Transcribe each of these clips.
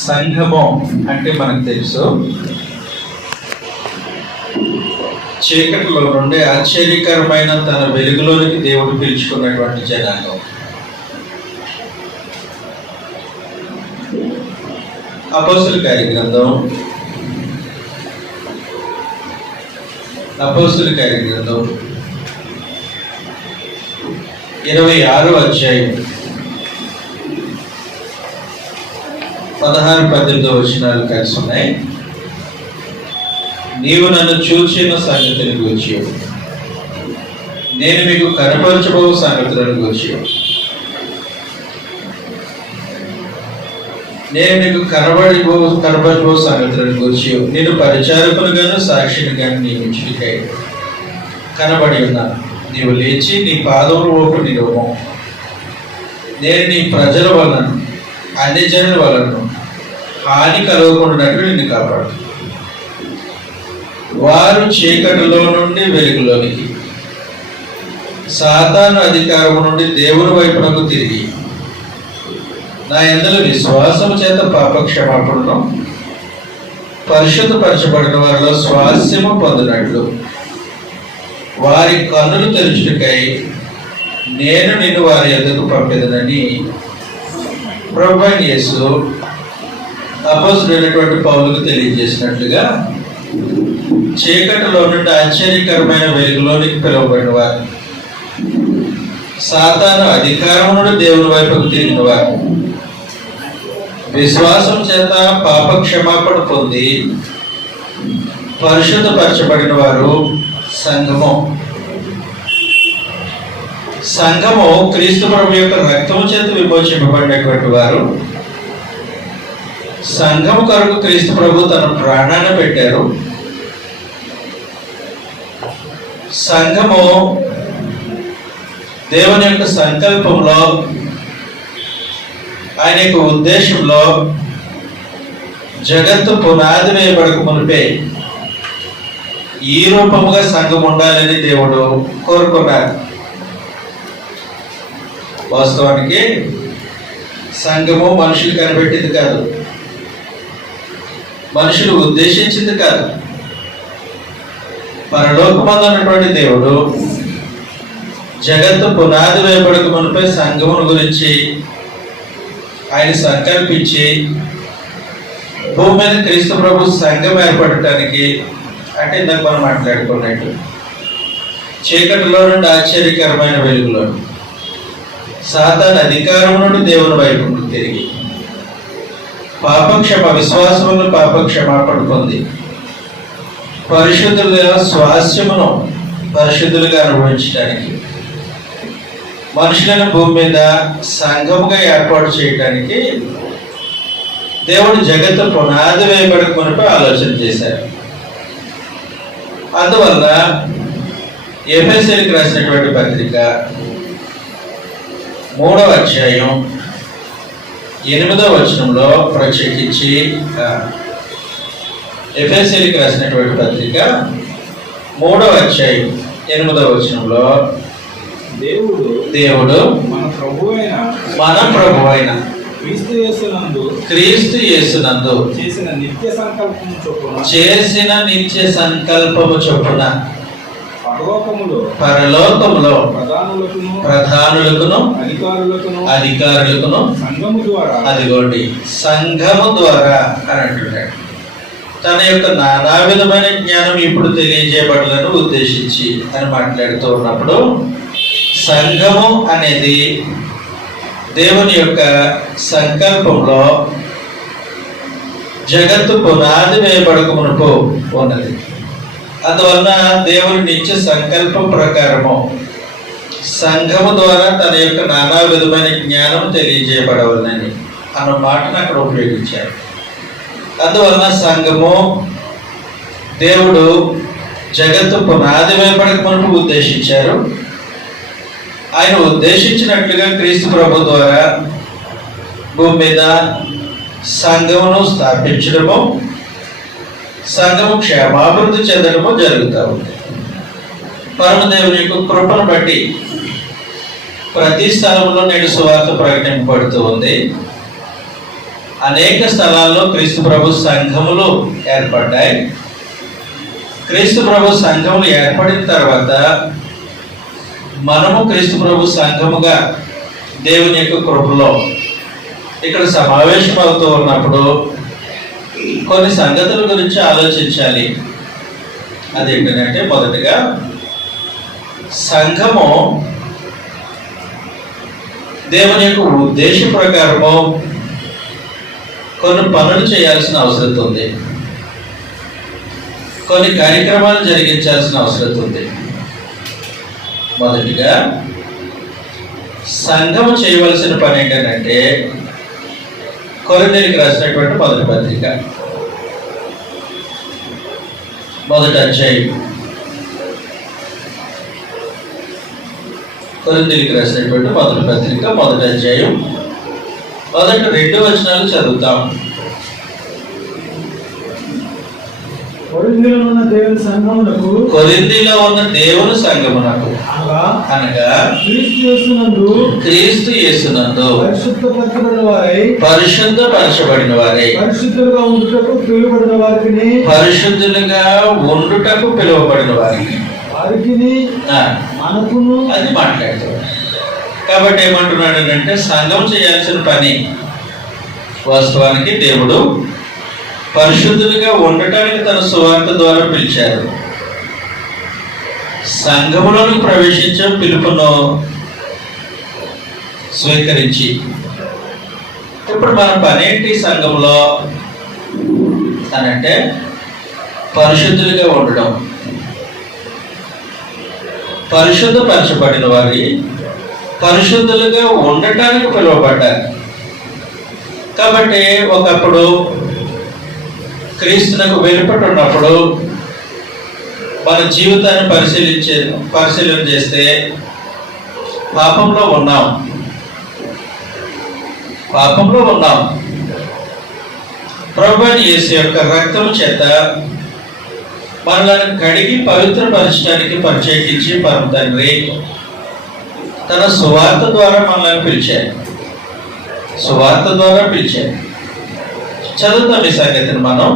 సంఘము అంటే మనకు తెలుసు, చీకటిలో నుండి ఆశ్చర్యకరమైన తన వెలుగులోనికి దేవుడు పిలుచుకున్నటువంటి జనాంగం. అపోస్తలుల కార్యగ్రంథం 26వ అధ్యాయం 16-18 వచనాలు కలిసి ఉన్నాయి. నీవు నన్ను చూసిన సంగతిని గూర్చి, నేను మీకు కనపరచబో సంగతులను గూర్చి, నేను మీకు కనబడబో సంగతులను గూర్చి నేను పరిచారకులుగాను సాక్షినిగాను నియమించుటకై కనబడి ఉన్నాను. నీవు లేచి నీ పాదములు ఓపు నిలువము. నేను నీ ప్రజల వలన అన్ని జనుల వలన హాని కలగకుండానట్లు నిన్ను కాపాడు. వారు చీకటిలో నుండి వెలుగులోనికి, సాతాను అధికారము నుండి దేవుని వైపునకు తిరిగి నా యందలి విశ్వాసము చేత పాపక్షమాపణను పరిశుద్ధపరచబడిన వారిలో స్వాస్యము పొందినట్లు వారి కన్నులు తెరుచుటకై నేను నిన్ను వారి యొద్దకు పంపెదనని ప్రభువైన యేసు అపోస్తలుడైనటువంటి పౌలుకు తెలియజేసినట్లుగా, చీకటిలో నుండి ఆశ్చర్యకరమైన వెలుగులోనికి పిలువబడిన వారు, సాతాను అధికారము నుండి దేవుని వైపుకు తిరిగిన వారు, విశ్వాసం చేత పాప క్షమాపణ పొంది పరిశుద్ధపరచబడిన వారు సంఘము. సంఘము క్రీస్తు ప్రభు యొక్క రక్తము చేత విమోచింపబడినటువంటి వారు. సంఘము కొరకు క్రీస్తు ప్రభు తన ప్రాణాన్ని పెట్టారు. సంఘము దేవుని యొక్క సంకల్పంలో, ఆయన యొక్క ఉద్దేశంలో జగత్తు పునాది వేయబడక మునిపే ఈ రూపముగా సంఘం ఉండాలని దేవుడు కోరుకున్నారు. వాస్తవానికి సంఘము మనుషులు కనిపెట్టింది కాదు, మనుషులు ఉద్దేశించింది కాదు. పరలోకమందు ఉన్నటువంటి దేవుడు జగత్తు పునాది వేయబడక మునిపే సంఘమును గురించి ఆయన సంకల్పించి భూమి మీద క్రీస్తు ప్రభు సంఘం ఏర్పడటానికి, అంటే ఇందాక మనం మాట్లాడుకున్నట్టు చీకటిలో నుండి ఆశ్చర్యకరమైన వెలుగులో, సాతాను అధికారం నుండి దేవుని వైపు తిరిగి విశ్వాసములను పాపక్షమాపణ పొంది పరిశుద్ధుల స్వాస్యమును పరిశుద్ధులుగా అనుభవించడానికి, మనుషులను భూమి మీద సంఘముగా ఏర్పాటు చేయడానికి దేవుడు జగత్తు పునాది వేయబడక మునిపే ఆలోచన చేశారు. అందువల్ల ఎఫెసీయులకు రాసినటువంటి పత్రిక 3వ అధ్యాయం 8వ వచనంలో ప్రత్యేకించి, ఎఫెసీయులకు రాసినటువంటి పత్రిక 3వ అధ్యాయం 8వ వచనంలో దేవుడు మన ప్రభువైన క్రీస్తు యేసునందు చేసిన నిత్య సంకల్పము చొప్పున పరలోకములో ప్రధానులకును అధికారులకును అదిగోండి సంఘము ద్వారా అని అంటున్నాడు. తన యొక్క నానా విధమైన జ్ఞానం ఇప్పుడు తెలియజేయబడాలని ఉద్దేశించి అని మాట్లాడుతూ ఉన్నప్పుడు, సంఘము అనేది దేవుని యొక్క సంకల్పంలో జగత్తు పునాది వేయబడక మునుపు ఉన్నది. అందువలన దేవుని నిత్య సంకల్పం ప్రకారము సంఘము ద్వారా తన యొక్క నానా విధమైన జ్ఞానం తెలియజేయబడవలనని అన్న మాటను అక్కడ ఉపయోగించారు. అందువలన సంఘము దేవుడు జగత్తు పునాది వేయబడక మునుపు ఉద్దేశించారు. ఆయన ఉద్దేశించినట్లుగా క్రీస్తు ప్రభు ద్వారా భూమి మీద సంఘమును స్థాపించడము, సంఘము క్షేమాభివృద్ధి చెందడము జరుగుతూ ఉంది. పరమదేవుని యొక్క కృపను బట్టి ప్రతి స్థలంలో నేడు సువార్త ప్రకటింపబడుతూ ఉంది. అనేక స్థలాల్లో క్రీస్తు ప్రభు సంఘములు ఏర్పడ్డాయి. క్రీస్తు ప్రభు సంఘములు ఏర్పడిన తర్వాత మనము క్రీస్తు ప్రభు సంఘముగా దేవుని యొక్క కృపలో ఇక్కడ సమావేశం అవుతూ ఉన్నప్పుడు కొన్ని సంగతుల గురించి ఆలోచించాలి. అదేంటంటే, మొదటిగా సంఘము దేవుని యొక్క ఉద్దేశ ప్రకారము కొన్ని పనులు చేయాల్సిన అవసరం ఉంది, కొన్ని కార్యక్రమాలు జరిగించాల్సిన అవసరం ఉంది. మొదటిగా సంఘము చేయవలసిన పని ఏంటంటే, కొరింథీయులకు రాసినటువంటి మొదటి పత్రిక మొదటి అధ్యాయం, కొరింథీయులకు రాసినటువంటి మొదటి పత్రిక మొదటి అధ్యాయం మొదటి 2 వచనాలు చదువుతాం. కొరింథీలో ఉన్న దేవుని సంఘమునకు అనగా క్రీస్తు యేసునందు పరిశుద్ధపరచబడిన వారై పరిశుద్ధులుగా ఉండుటకు పిలువబడిన వారికి అది మాట్లాడుతాడు. కాబట్టి ఏమంటున్నాడు అంటే, సంఘం చేయాల్సిన పని వాస్తవానికి దేవుడు పరిశుద్ధులుగా ఉండటానికి తన సువార్త ద్వారా పిలిచారు. సంఘములోకి ప్రవేశించే పిలుపును స్వీకరించి ఇప్పుడు మన పని ఏంటి సంఘంలో అనంటే, పరిశుద్ధులుగా ఉండడం. పరిశుద్ధపరచబడిన వారి పరిశుద్ధులుగా ఉండటానికి పిలువబడ్డారు. కాబట్టి ఒకప్పుడు క్రీస్తునకు వెలుపటి ఉన్నప్పుడు మన జీవితాన్ని పరిశీలన చేస్తే పాపంలో ఉన్నాం. ప్రభువైన యేసు యొక్క రక్తము చేత మనలను కడిగి పవిత్రపరచడానికి పరిచయించి పరమ తండ్రి తన సువార్త ద్వారా మనల్ని పిలిచారు. చదువుతాం ఈ సంగతిని మనం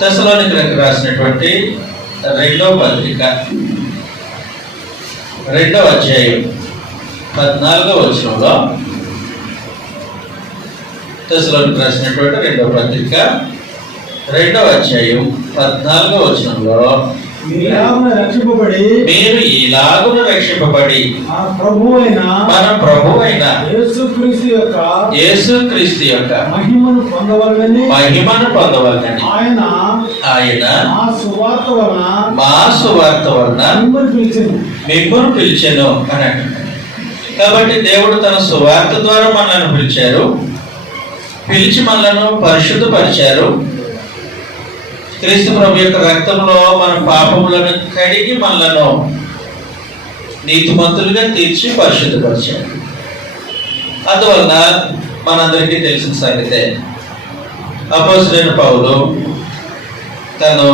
తెస్సలోనికీయులకు రాసినటువంటి 2వ పత్రిక 2వ అధ్యాయం 14వ వచనంలో, తెస్సలోనికీయులకు రాసినటువంటి 2వ పత్రిక 2వ అధ్యాయం 14వ వచనంలో, మీరు ఇలాగున రక్షింపబడి మన ప్రభువైన యేసుక్రీస్తు యొక్క మహిమను పొందవలనని ఆయన మా సువార్త వలన మిమ్మల్ని పిలిచెను అని అంటున్నాడు. కాబట్టి దేవుడు తన సువార్త ద్వారా మనల్ని పిలిచి మనలను పరిశుద్ధపరిచారు. క్రీస్తు ప్రభు యొక్క రక్తంలో మన పాపములను కడిగి మనలను నీతిమంతులుగా తీర్చి పరిశుద్ధపరిచారు. అందువలన మనందరికీ తెలిసిన సంగతే, అపోస్తలుడైన పౌలు తను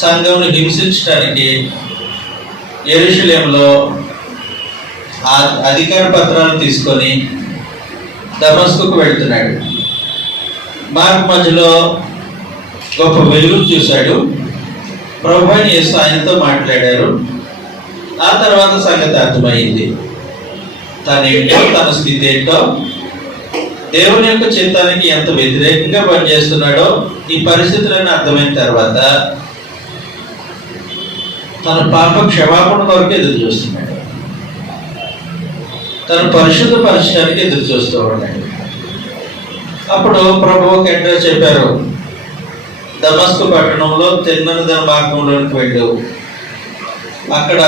సంఘమును హింసించడానికి యెరూషలేములో అధికార పత్రాలు తీసుకొని దమస్కుకు వెళ్తున్నాడు. మార్గ మధ్యలో గొప్ప వెలుగును చూశాడు. ప్రభువైన యేసు ఆయనతో మాట్లాడారు. ఆ తర్వాత సంగతి అర్థమైంది. తనేంటో, తన స్థితి ఏంటో, దేవుని యొక్క చిత్తానికి ఎంత వ్యతిరేకంగా పనిచేస్తున్నాడో ఈ పరిస్థితులను అర్థమైన తర్వాత తన పాప క్షమాపణ కొరకు ఎదురు చూస్తున్నాడు. తను పరిశుద్ధపరచడానికి ఎదురు చూస్తూ ఉన్నాడు. అప్పుడు ప్రభు ఒక అడ్రస్ చెప్పారు, దమస్కు పట్టణంలో తిన్నని మార్గంలోకి వెళ్ళు, అక్కడ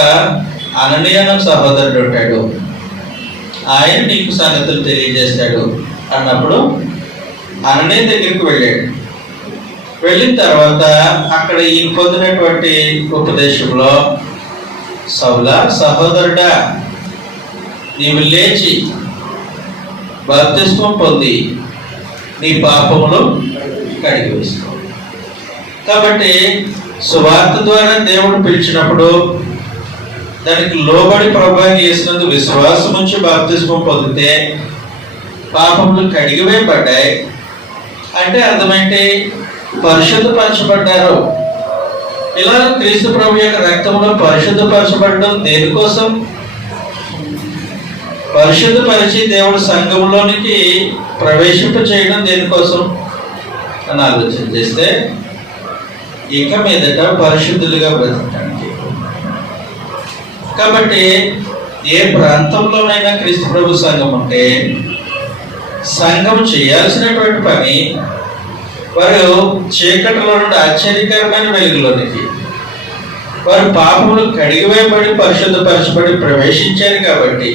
అననీయ సహోదరుడు ఉంటాడు, ఆయన నీకు సంగతులు తెలియజేస్తాడు అన్నప్పుడు అననీయ దగ్గరికి వెళ్ళాడు. వెళ్ళిన తర్వాత అక్కడ ఈయన పొందినటువంటి ఉపదేశంలో, సౌలా సహోదరుడా, నీవు లేచి బాప్తిస్మం పొంది నీ పాపములు కడిగి వేసుకో. కాబట్టి సువార్త ద్వారా దేవుడు పిలిచినప్పుడు దానికి లోబడి ప్రభువుని యేసునందు విశ్వాసం ఉంచి బాప్తిస్మం పొందితే పాపములు కడిగివేయబడ్డాయి అంటే అర్థమేంటి? పరిశుద్ధపరచబడ్డారు. ఇలా క్రీస్తు ప్రభు యొక్క రక్తంలో పరిశుద్ధపరచబడడం దేనికోసం? పరిశుద్ధపరిచి దేవుడు సంఘంలోనికి ప్రవేశింప చేయడం దేనికోసం అని ఆలోచన చేస్తే ఇక మీదట పరిశుద్ధులుగా బ్రతకడానికి. కాబట్టి ఏ ప్రాంతంలోనైనా క్రీస్తు ప్రభు సంఘం ఉంటే సంఘం చేయాల్సినటువంటి పని వారు చీకటిలో నుండి ఆశ్చర్యకరమైన వెలుగులోనికి, వారు పాపములు కడిగివేయబడి పరిశుద్ధపరచబడి ప్రవేశించారు కాబట్టి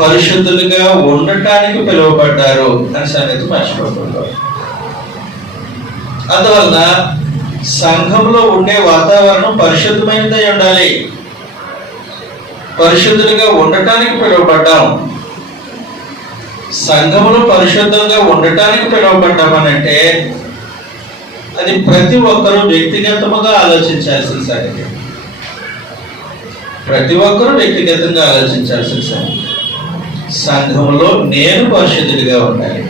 పరిశుద్ధులుగా ఉండటానికి పిలువబడ్డారు అని సంగతి మర్చిపోతున్నారు. అందువలన సంఘంలో ఉండే వాతావరణం పరిశుద్ధమైనదై ఉండాలి. పరిశుద్ధులుగా ఉండటానికి పిలువబడ్డాం. సంఘంలో పరిశుద్ధంగా ఉండటానికి పిలువబడ్డామనంటే అది ప్రతి ఒక్కరూ వ్యక్తిగతముగా ఆలోచించాల్సిన సంగతి. ప్రతి ఒక్కరూ వ్యక్తిగతంగా ఆలోచించాల్సిన సంగతి. సంఘంలో నేను పరిశుద్ధుడిగా ఉండాలి,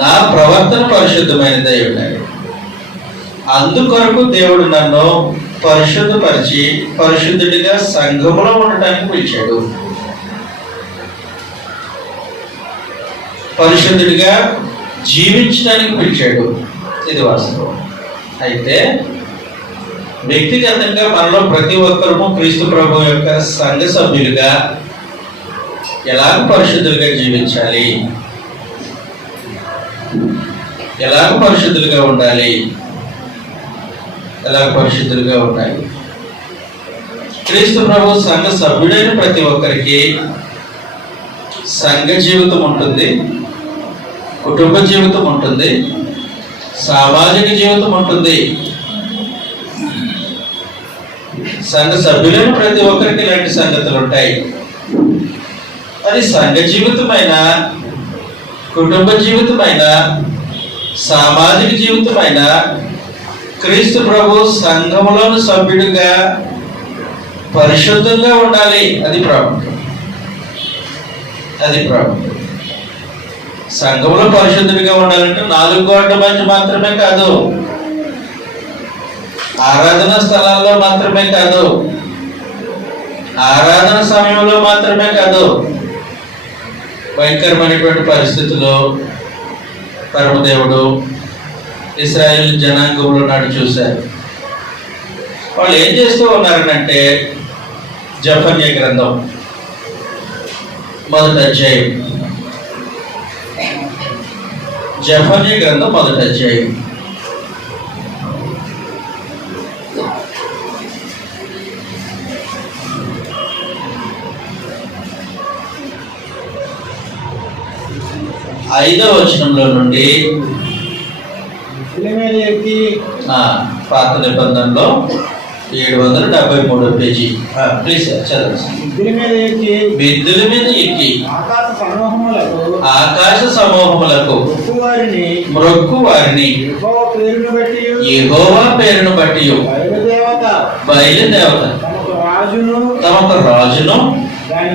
నా ప్రవర్తన పరిశుద్ధమైనదై ఉండాలి. అందుకొరకు దేవుడు నన్ను పరిశుద్ధపరిచి పరిశుద్ధుడిగా సంఘంలో ఉండటానికి పిలిచాడు. పరిశుద్ధుడిగా జీవించడానికి పిలిచాడు. ఇది వాస్తవం. అయితే వ్యక్తిగతంగా మనలో ప్రతి ఒక్కరూ క్రీస్తు ప్రభు యొక్క సంఘ సభ్యులుగా ఎలాగ పరిశుద్ధులుగా జీవించాలి, ఎలాగ పరిశుద్ధులుగా ఉండాలి, ఎలాగ పరిశుద్ధులుగా ఉండాలి. క్రీస్తు ప్రభు సంఘ సభ్యుడైన ప్రతి ఒక్కరికి సంఘ జీవితం ఉంటుంది, కుటుంబ జీవితం ఉంటుంది, సామాజిక జీవితం ఉంటుంది. సంఘ సభ్యులైన ప్రతి ఒక్కరికి ఇలాంటి సంగతులు ఉంటాయి. అది సంఘ జీవితమైన, కుటుంబ జీవితమైన, సామాజిక జీవితమైన క్రీస్తు ప్రభు సంఘములోని సభ్యుడిగా పరిశుద్ధంగా ఉండాలి. అది ప్రాముఖ్యం. అది ప్రాముఖ్యం. సంఘంలో పరిశుద్ధుడిగా ఉండాలంటే 4 గోడల మధ్య మాత్రమే కాదు, ఆరాధన స్థలాల్లో మాత్రమే కాదు, ఆరాధన సమయంలో మాత్రమే కాదు. భయంకరమైనటువంటి పరిస్థితుల్లో పరమదేవుడు ఇశ్రాయేలు జనాంగంలో నాడు చూశారు. వాళ్ళు ఏం చేస్తూ ఉన్నారనంటే, జెఫన్యా గ్రంథం 1వ అధ్యాయం, జెఫన్యా గ్రంథం 1వ అధ్యాయం. ఐదవ వచనంలో నుండి పాత నిబంధనలో 773 పేజీ. ప్లీజ్ చదవండి. బిద్దుల మీద ఎక్కి ఆకాశ సమూహములకు మ్రొక్కు వారిని యెహోవా పేరును బట్టి బయలుదేవత తమకు రాజును దాని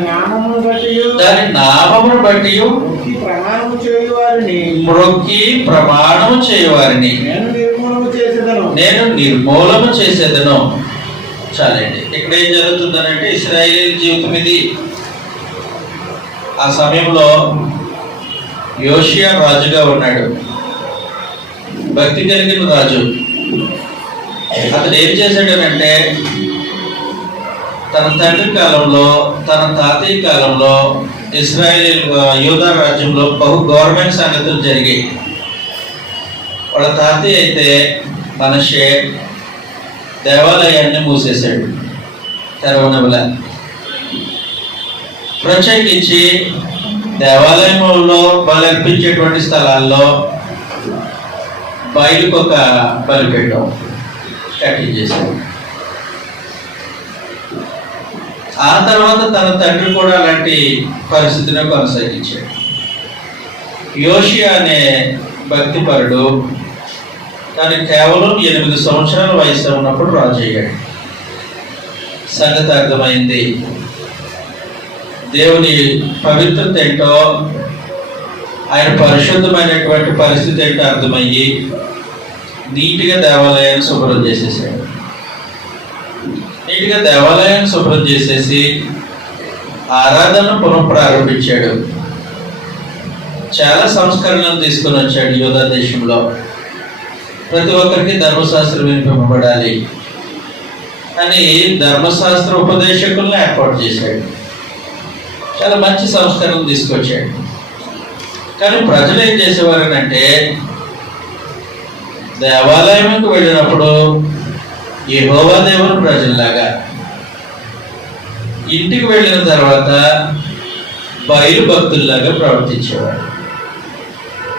నామమును బట్టి మ్రొక్కి ప్రమాణము చేయువారిని నేను నిర్మూలము చేసేదను. చాలండి. ఇక్కడ ఏం జరుగుతుందనంటే ఇశ్రాయేలు జీవితం ఇది. ఆ సమయంలో యోషియా రాజుగా ఉన్నాడు, భక్తి కలిగిన రాజు. అతడు ఏం చేశాడనంటే తన తండ్రి కాలంలో, తన తాతయ్య కాలంలో ఇశ్రాయేల్ యూదా రాజ్యంలో బహు గవర్నమెంట్ సంగతులు జరిగాయి. వాళ్ళ తాతయ్య అయితే మనషే దేవాలయాన్ని మూసేశాడు, తెరవనవల. ప్రత్యేకించి దేవాలయంలో బలి అర్పించేటువంటి స్థలాల్లో బయలుకు ఒక బలిపీఠం కట్టించేశాడు. ఆ తర్వాత తన తండ్రి కూడా అలాంటి పరిస్థితిని కొనసాగించాడు. యోషియా అనే భక్తిపరుడు తనకి కేవలం 8 సంవత్సరాల వయసు ఉన్నప్పుడు రాజు అయ్యాడు. సంగతి అర్థమైంది. దేవుని పవిత్రత ఏంటో, ఆయన పరిశుద్ధమైనటువంటి పరిస్థితి ఏంటో అర్థమయ్యి నీట్గా దేవాలయాన్ని శుభ్రం చేసేసాడు. నీట్గా దేవాలయాన్ని శుభ్రం చేసేసి ఆరాధన పునఃప్రారంభించాడు. చాలా సంస్కరణలు తీసుకొని వచ్చాడు. యూదా దేశంలో ప్రతి ఒక్కరికి ధర్మశాస్త్రం వినిపింపబడాలి అని ధర్మశాస్త్ర ఉపదేశకులను ఏర్పాటు చేశాడు. చాలా మంచి సంస్కరణలు తీసుకొచ్చాడు. కానీ ప్రజలు ఏం చేసేవారనంటే, దేవాలయంకి వెళ్ళినప్పుడు యెహోవా దేవుని ప్రజల్లాగా, ఇంటికి వెళ్ళిన తర్వాత బయలు భక్తుల్లాగా ప్రవర్తించేవాడు.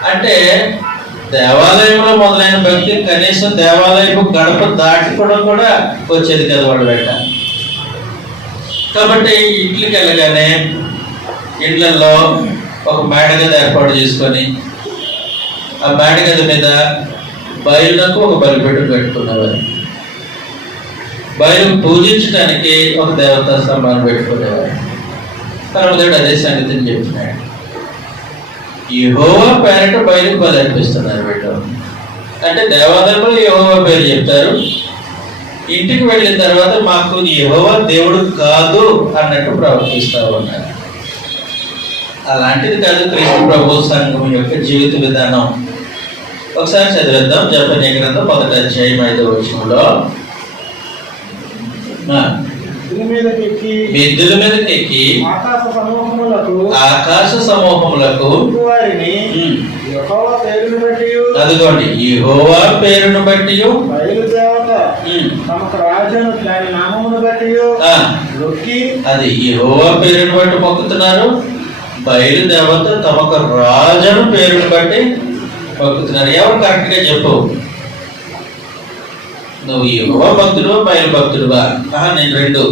అంటే దేవాలయంలో మొదలైన భక్తి కనీసం దేవాలయపు గడప దాటుకోవడం కూడా వచ్చేది కదా వాళ్ళ వెంట. కాబట్టి ఇంట్లోకి వెళ్ళగానే ఇండ్లలో ఒక మేడగది ఏర్పాటు చేసుకొని ఆ మేడగది మీద బయలుకు ఒక బలిపీఠం కట్టుకునేవారు. బయలు పూజించడానికి ఒక దేవతా స్తంభాన్ని పెట్టుకునేవారు. తర్వాత అదే సంగతిని చెప్తున్నాడు. యెహోవా పేరట బయలుకు బలి అర్పిస్తున్నారు వీళ్ళు. అంటే దేవాలయంలో యెహోవా పేరు చెప్తారు, ఇంటికి వెళ్ళిన తర్వాత మాకు యెహోవా దేవుడు కాదు అన్నట్టు ప్రవర్తిస్తూ ఉన్నారు. అలాంటిది కాదు క్రీస్తు ప్రభు సంఘం యొక్క జీవిత విధానం. ఒకసారి చదివేద్దాం. జపన్య గ్రంథం 1వ అధ్యాయం 5వ వచనంలో, మిద్దెల మీదకి ఎక్కి ఆకాశ సమూహములకు అదిగోండి యెహోవా పేరును బట్టి అది యెహోవా పేరును బట్టి మొక్కుతున్నారు. బయలు దేవత తమకు రాజును పేరును బట్టి మొక్కుతున్నారు. ఎవరు కరెక్ట్ గా చెప్పు? నువ్వు యెహోవా భక్తుడు, బయలు భక్తుడువా? నేను రెండు.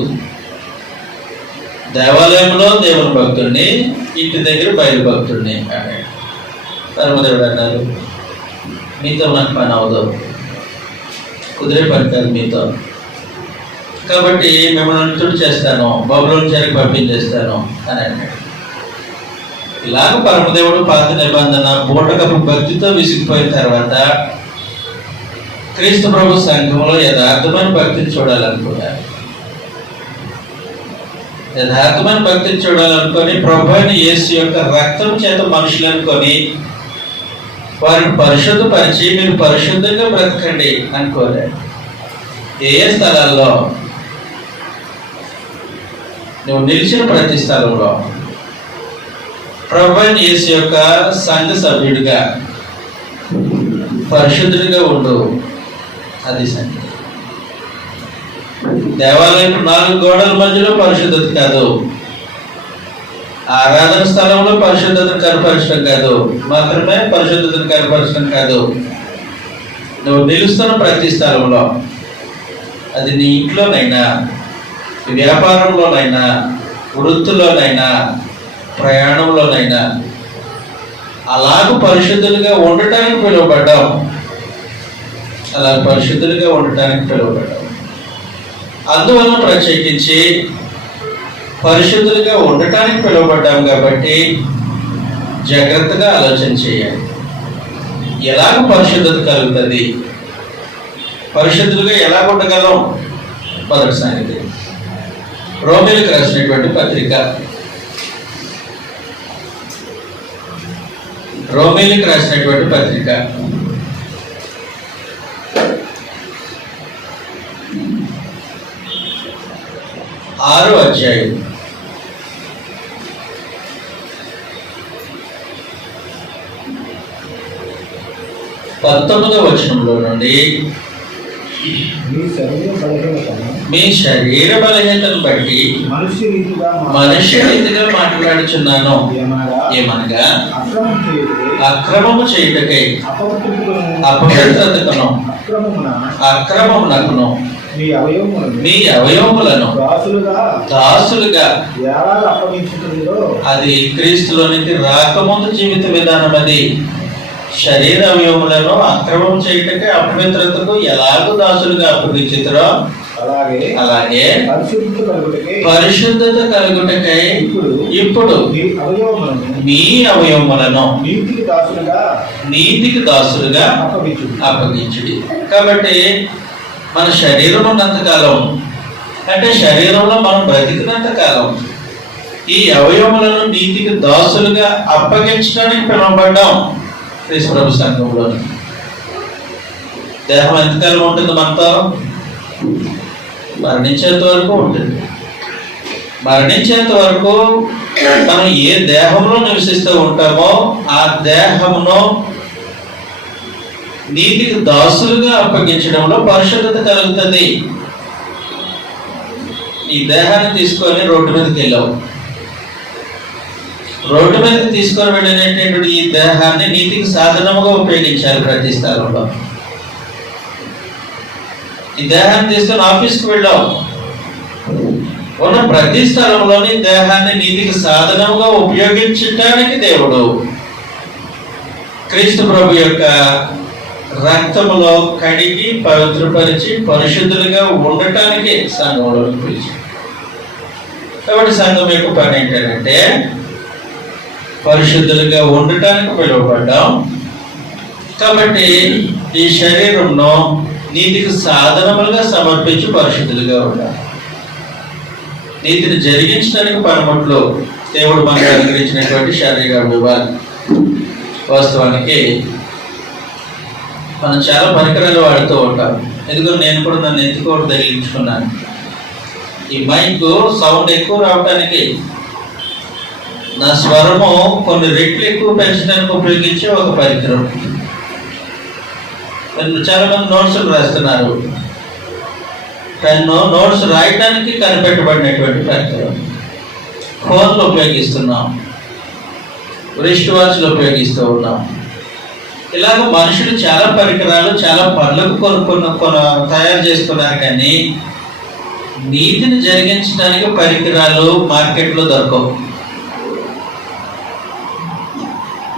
దేవాలయంలో దేవుని భక్తుడిని, ఇంటి దగ్గర బయలు భక్తుడిని అన్నాడు. ధర్మదేవుడు అన్నారు, మీతో నాకు పని అవదు, కుదిరే పని కాదు మీతో, కాబట్టి మిమ్మల్ని తుడి చేస్తాను, బబులోను చెరకు పంపించేస్తాను అని అన్నాడు. ఇలాగ పరమదేవుడు పాత నిబంధన బూటకపు భక్తితో విసిగిపోయిన తర్వాత క్రీస్తు ప్రభు సంఘంలో యథార్థమైన భక్తిని చూడాలనుకున్నారు. యథార్థమైన భక్తిని చూడాలనుకొని ప్రభు అయిన యేసు యొక్క రక్తం చేత మనుషులు అనుకొని వారిని పరిశుద్ధపరిచి మీరు పరిశుద్ధంగా బ్రతకండి అనుకోలేదు. ఏ స్థలాల్లో నువ్వు నిలిచిన ప్రతి స్థలంలో ప్రభు అయిన యేసు యొక్క సంఘ సభ్యుడిగా పరిశుద్ధుడిగా ఉండు. అది సంగతి. దేవాలయం 4 గోడల మధ్యలో పరిశుద్ధత కాదు, ఆరాధన స్థలంలో పరిశుద్ధతను కనపరచడం కాదు, మాత్రమే పరిశుద్ధతను కనపరచడం కాదు, నువ్వు నిలుస్తున్న ప్రతి స్థలంలో, అది నీ ఇంట్లోనైనా, వ్యాపారంలోనైనా, వృత్తిలోనైనా, ప్రయాణంలోనైనా అలాగ పరిశుద్ధులుగా ఉండటానికి పిలువబడ్డాం. అలా పరిశుద్ధులుగా ఉండటానికి పిలువబడ్డాం. అందువల్ల ప్రత్యేకించి పరిశుద్ధులుగా ఉండటానికి పిలువబడ్డాం కాబట్టి జాగ్రత్తగా ఆలోచన చేయాలి. ఎలాగ పరిశుద్ధత కలుగుతుంది, పరిశుద్ధులుగా ఎలా ఉండగలం? మొదటి సంగతి, రోమీయులకు రాసినటువంటి పత్రిక, రోమీయులకు రాసినటువంటి పత్రిక 6వ అధ్యాయం 19వ వచనంలో నుండి, మీ శరీర బలహీనతను బట్టి మనుష్య రీతిగా మాట్లాడుచున్నాను. ఏమనగా అక్రమము చేయుటకై అపవిత్రతకును అక్రమమునకును మీ అవయవములను దాసులుగా, అది క్రీస్తులోనికి రాకముందు జీవిత విధానం. అది శరీర అవయవములను అక్రమం చేయటకే అపవిత్రతకు ఎలాగో దాసులుగా అప్పగించుతారో అలాగే పరిశుద్ధత కలుగుటకై ఇప్పుడు మీ అవయవములను నీతికి దాసులుగా అప్పగించుడి. కాబట్టి మన శరీరం ఉన్నంత కాలం, అంటే శరీరంలో మనం బ్రతికినంత కాలం ఈ అవయవములను నీతికి దాసులుగా అప్పగించడానికి పిలువబడ్డాం క్రీస్తు ప్రభు సంఘంలో. దేహం ఎంతకాలం ఉంటుంది మనతో? మరణించేంత వరకు ఉంటుంది. మరణించేంత వరకు మనం ఏ దేహంలో నివసిస్తూ ఉంటామో ఆ దేహమును నీతికి దాసులుగా అప్పగించడంలో పరిశుద్ధత కలుగుతుంది. ఈ దేహాన్ని తీసుకొని రోడ్డు మీదకి వెళ్ళావు. రోడ్డు మీదకి తీసుకొని వెళ్ళినటువంటి ఈ దేహాన్ని నీతికి సాధనముగా ఉపయోగించాలి. ప్రతి స్థలంలో ఈ దేహాన్ని తీసుకొని ఆఫీస్కి వెళ్ళావు. ఉన్న ప్రతి స్థలంలోని దేహాన్ని నీతికి సాధనముగా ఉపయోగించటానికి దేవుడు క్రీస్తు ప్రభు యొక్క రక్తములో కడిగి పవిత్రపరిచి పరిశుద్ధులుగా ఉండటానికి సంఘంలో పిలిచాడు. కాబట్టి సంఘం యొక్క పని ఏంటంటే పరిశుద్ధులుగా ఉండటానికి పిలువబడ్డాం. కాబట్టి ఈ శరీరంలో నీతికి సాధనములుగా సమర్పించి పరిశుద్ధులుగా ఉండాలి. నీతిని జరిగించడానికి పనిముట్లు దేవుడు మనకు అనుగ్రహించినటువంటి శరీరం ఇవ్వాలి. వాస్తవానికి మనం చాలా పరికరాలు వాడుతూ ఉంటాం. ఎందుకంటే నేను కూడా నన్ను ఎత్తుకోవడం తగిలించుకున్నాను. ఈ మైక్ సౌండ్ ఎక్కువ రావడానికి, నా స్వరము కొన్ని రెట్లు ఎక్కువ పెంచడానికి ఉపయోగించే ఒక పరికరం. చాలా మంది నోట్స్లు రాస్తున్నారు. నోట్స్ రాయడానికి కనిపెట్టబడినటువంటి పరికరం. ఫోన్లు ఉపయోగిస్తున్నాం, రిస్ట్ వాచ్లు ఉపయోగిస్తూ ఉన్నాం. ఇలాగ మనుషులు చాలా పరికరాలు చాలా పనులకు తయారు చేసుకున్నారు. కానీ నీతిని జరిగించడానికి పరికరాలు మార్కెట్లో దొరకవు.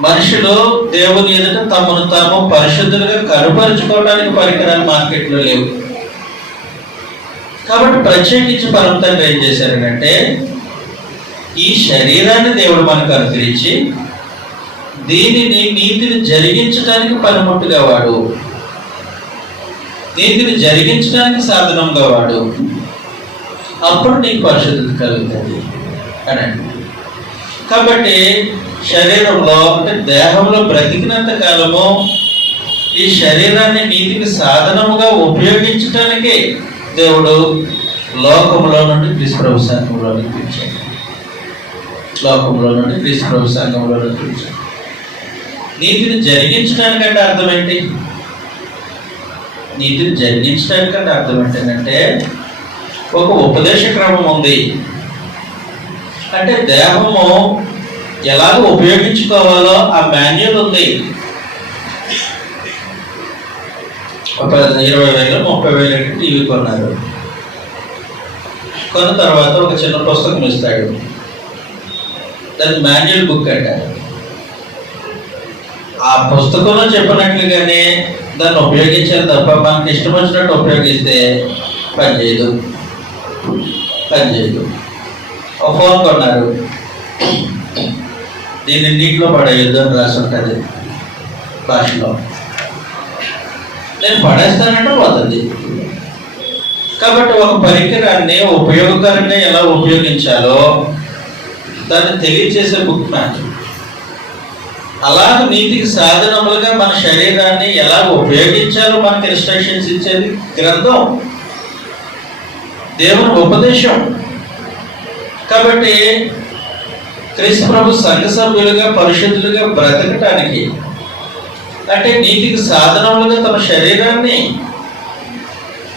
మనుషులు దేవుని ఎదుట తమను తాము పరిశుద్ధులుగా కనుపరుచుకోవడానికి పరికరాలు మార్కెట్లో లేవు. కాబట్టి ప్రత్యేకించి పరమ తండ్రి ఏం చేశారంటే ఈ శరీరాన్ని దేవుడు మనకు అనుగ్రహించి దీనిని నీతిని జరిగించడానికి పనిముట్టుగా వాడు, నీతిని జరిగించడానికి సాధనంగా వాడు. అప్పుడు నీకు పరిశుద్ధత కలుగుతుంది అనండి. కాబట్టి శరీరంలో అంటే దేహంలో బ్రతికినంత కాలము ఈ శరీరాన్ని నీతికి సాధనముగా ఉపయోగించటానికి దేవుడు లోకంలో నుండి క్రీస్తు ప్రభు సంఘంలోనికి పిలిచాడు. లోకంలో నుండి క్రీస్తు ప్రభు సంఘంలోనికి పిలిచాడు. నీతిని జరిగించడానికంటే అర్థం ఏంటి? నీతిని జరిగించడానికంటే అర్థం ఏంటంటే ఒక ఉపదేశ క్రమం ఉంది. అంటే దేహము ఎలాగ ఉపయోగించుకోవాలో ఆ మాన్యువల్ ఉంది. ఒక 20,000 30,000 టీవీ కొన్నారు. కొన్న తర్వాత ఒక చిన్న పుస్తకం ఇస్తాడు, దాన్ని మాన్యువల్ బుక్ అంటారు. ఆ పుస్తకంలో చెప్పినట్లుగానే దాన్ని ఉపయోగించాలి తప్ప మనకి ఇష్టం వచ్చినట్టు ఉపయోగిస్తే పనిచేయదు. ఒక ఫోన్ కొన్నారు, దీన్ని నీటిలో పడేయొద్దు అని రాసి ఉంటుంది భాషలో. నేను పడేస్తానంటే పోతుంది. కాబట్టి ఒక పరికరాన్ని ఉపయోగకరంగా ఎలా ఉపయోగించాలో దాన్ని తెలియజేసే బుక్ మ్యాచ్. అలాగ నీతికి సాధనములుగా మన శరీరాన్ని ఎలా ఉపయోగించాలో మనకి ఇన్స్ట్రక్షన్స్ ఇచ్చేది గ్రంథం, దేవుని ఉపదేశం. కాబట్టి క్రీస్తు ప్రభు సంఘ సభ్యులుగా పరిశుద్ధులుగా బ్రతకటానికి అంటే నీతికి సాధనములుగా తమ శరీరాన్ని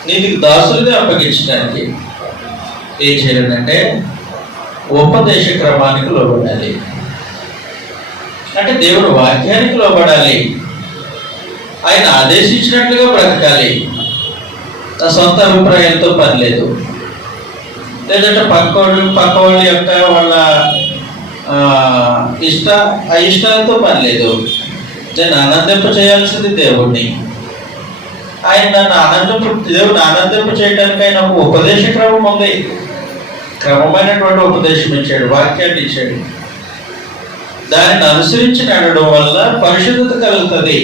నీతికి దాసులుగా అప్పగించడానికి ఏం చేయాలంటే ఉపదేశ క్రమానికి లోబడాలి. అంటే దేవుడు వాక్యానికి లోబడాలి. ఆయన ఆదేశించినట్లుగా బ్రతకాలి. నా సొంత అభిప్రాయాలతో పని లేదు. లేదంటే పక్క వాళ్ళ యొక్క వాళ్ళ అయిష్టాలతో పని లేదు. నేను ఆనందింప చేయాల్సింది దేవుడిని. ఆయన నన్ను దేవుని ఆనందింప చేయడానికి ఆయన ఒక ఉపదేశ క్రమం ఉంది. క్రమమైనటువంటి ఉపదేశం ఇచ్చాడు, వాక్యాన్ని ఇచ్చాడు. దానిని అనుసరించి నడవడం వల్ల పరిశుద్ధత కలుగుతుంది.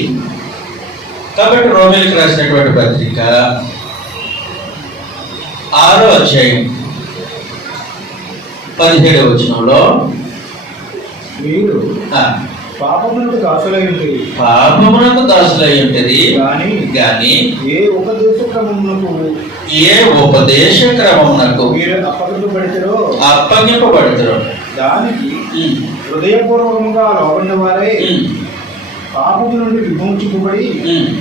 కాబట్టి రోమీయులకు రాసినటువంటి పత్రిక 6వ అధ్యాయం 17వ వచనంలో మీరు పాపమునకు దాసులై ఉంటుంది, పాపమునకు దాసులై ఉంటుంది కానీ ఏ ఉపదేశ క్రమమునకు మీరు అప్పగింపబడతారో దానికి హృదయపూర్వకంగా లోబడిన వారే పాపము నుండి విమోచింపబడి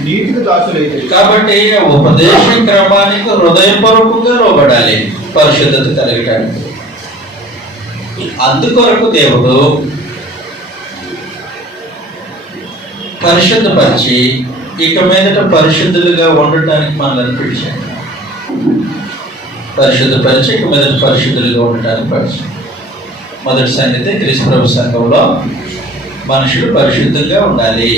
నీతికి దాసులైతే. కాబట్టి ఉపదేశ క్రమానికి హృదయపూర్వకంగా లోబడాలి పరిశుద్ధత కలగడానికి. అందుకొరకు దేవుడు పరిశుద్ధపరిచి ఇక మీదట పరిశుద్ధులుగా ఉండటానికి మనల్ని పిలిచాడు. పరిశుద్ధపరిచి ఇక మీదట పరిశుద్ధులుగా ఉండటానికి పరిచాడు. మొదటి సంగతి, క్రీస్తు ప్రభు సంఘంలో మనుషులు పరిశుద్ధంగా ఉండాలి.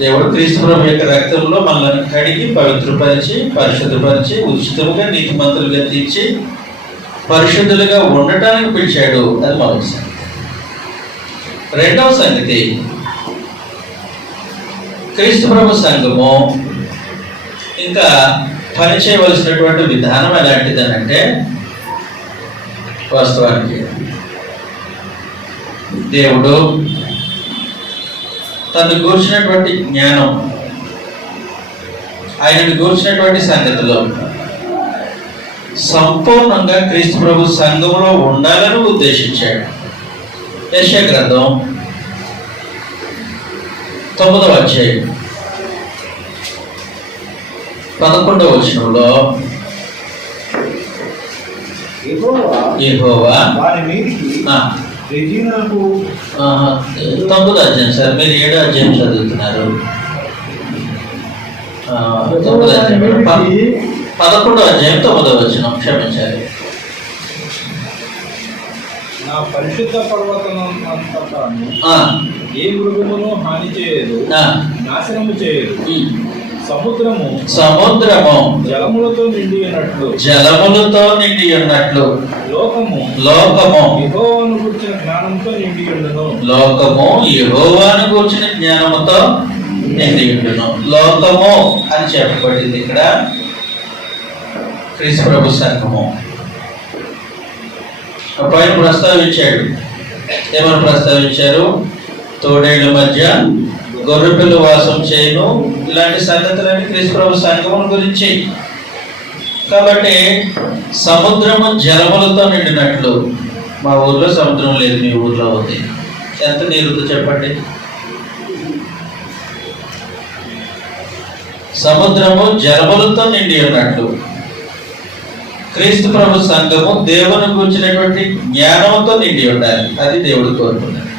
దేవుడు క్రీస్తు ప్రభు యొక్క రక్తంలో మనల్ని కడిగి పవిత్రపరిచి పరిశుద్ధపరిచి ఉచితముగా నీతిమంతులుగా తీర్చి పరిశుద్ధులుగా ఉండటానికి పిలిచాడు. అది మొదటి సంగతి. రెండవ సంగతి, క్రీస్తు ప్రభు సంఘము ఇంకా పని చేయవలసినటువంటి విధానం ఎలాంటిదనంటే, వాస్తవానికి దేవుడు తను కూర్చున్నటువంటి జ్ఞానం, ఆయనను కూర్చున్నటువంటి సంగతిలో సంపూర్ణంగా క్రీస్తు ప్రభు సంఘంలో ఉండాలని ఉద్దేశించాడు. యెషయా గ్రంథం 9వ అధ్యాయం 11వ వచనంలో యెహోవా 9వ అధ్యాయం సార్, మీరు 7వ అధ్యాయం చదువుతున్నారు. 11వ అధ్యాయం 9వ వచనం, క్షమించాలి. నా పరిశుద్ధ పర్వతమంతటాను ఏ మృగమును హాని చేయదు, నాశనము చేయదు. సముద్రము జలములతో నిండి ఉన్నట్లు లోకము యెహోవాను గూర్చిన జ్ఞానంతో నిండి ఉండును. లోకము యెహోవాను గూర్చిన జ్ఞానముతో నిండి ఉండును. లోకము అని చెప్పబడింది ఇక్కడ. క్రీస్తు ప్రభు సంఘము పైన ప్రస్తావించాడు. ఏమని ప్రస్తావించారు? తోడేళ్ల మధ్య గొర్రెపిల్ల వాసం చేయను, ఇలాంటి సంగతులన్నీ క్రీస్తు ప్రభు సంఘము గురించి. కాబట్టి సముద్రము జలములతో నిండినట్లు, మా ఊర్లో సముద్రం లేదు, మీ ఊర్లో ఉంది. ఎంత నీరుతో చెప్పండి? సముద్రము జలములతో నిండి ఉన్నట్లు క్రీస్తు ప్రభు సంఘము దేవుని గురించినటువంటి జ్ఞానంతో నిండి ఉండాలి. అది దేవుడు కోరుకున్నాడు.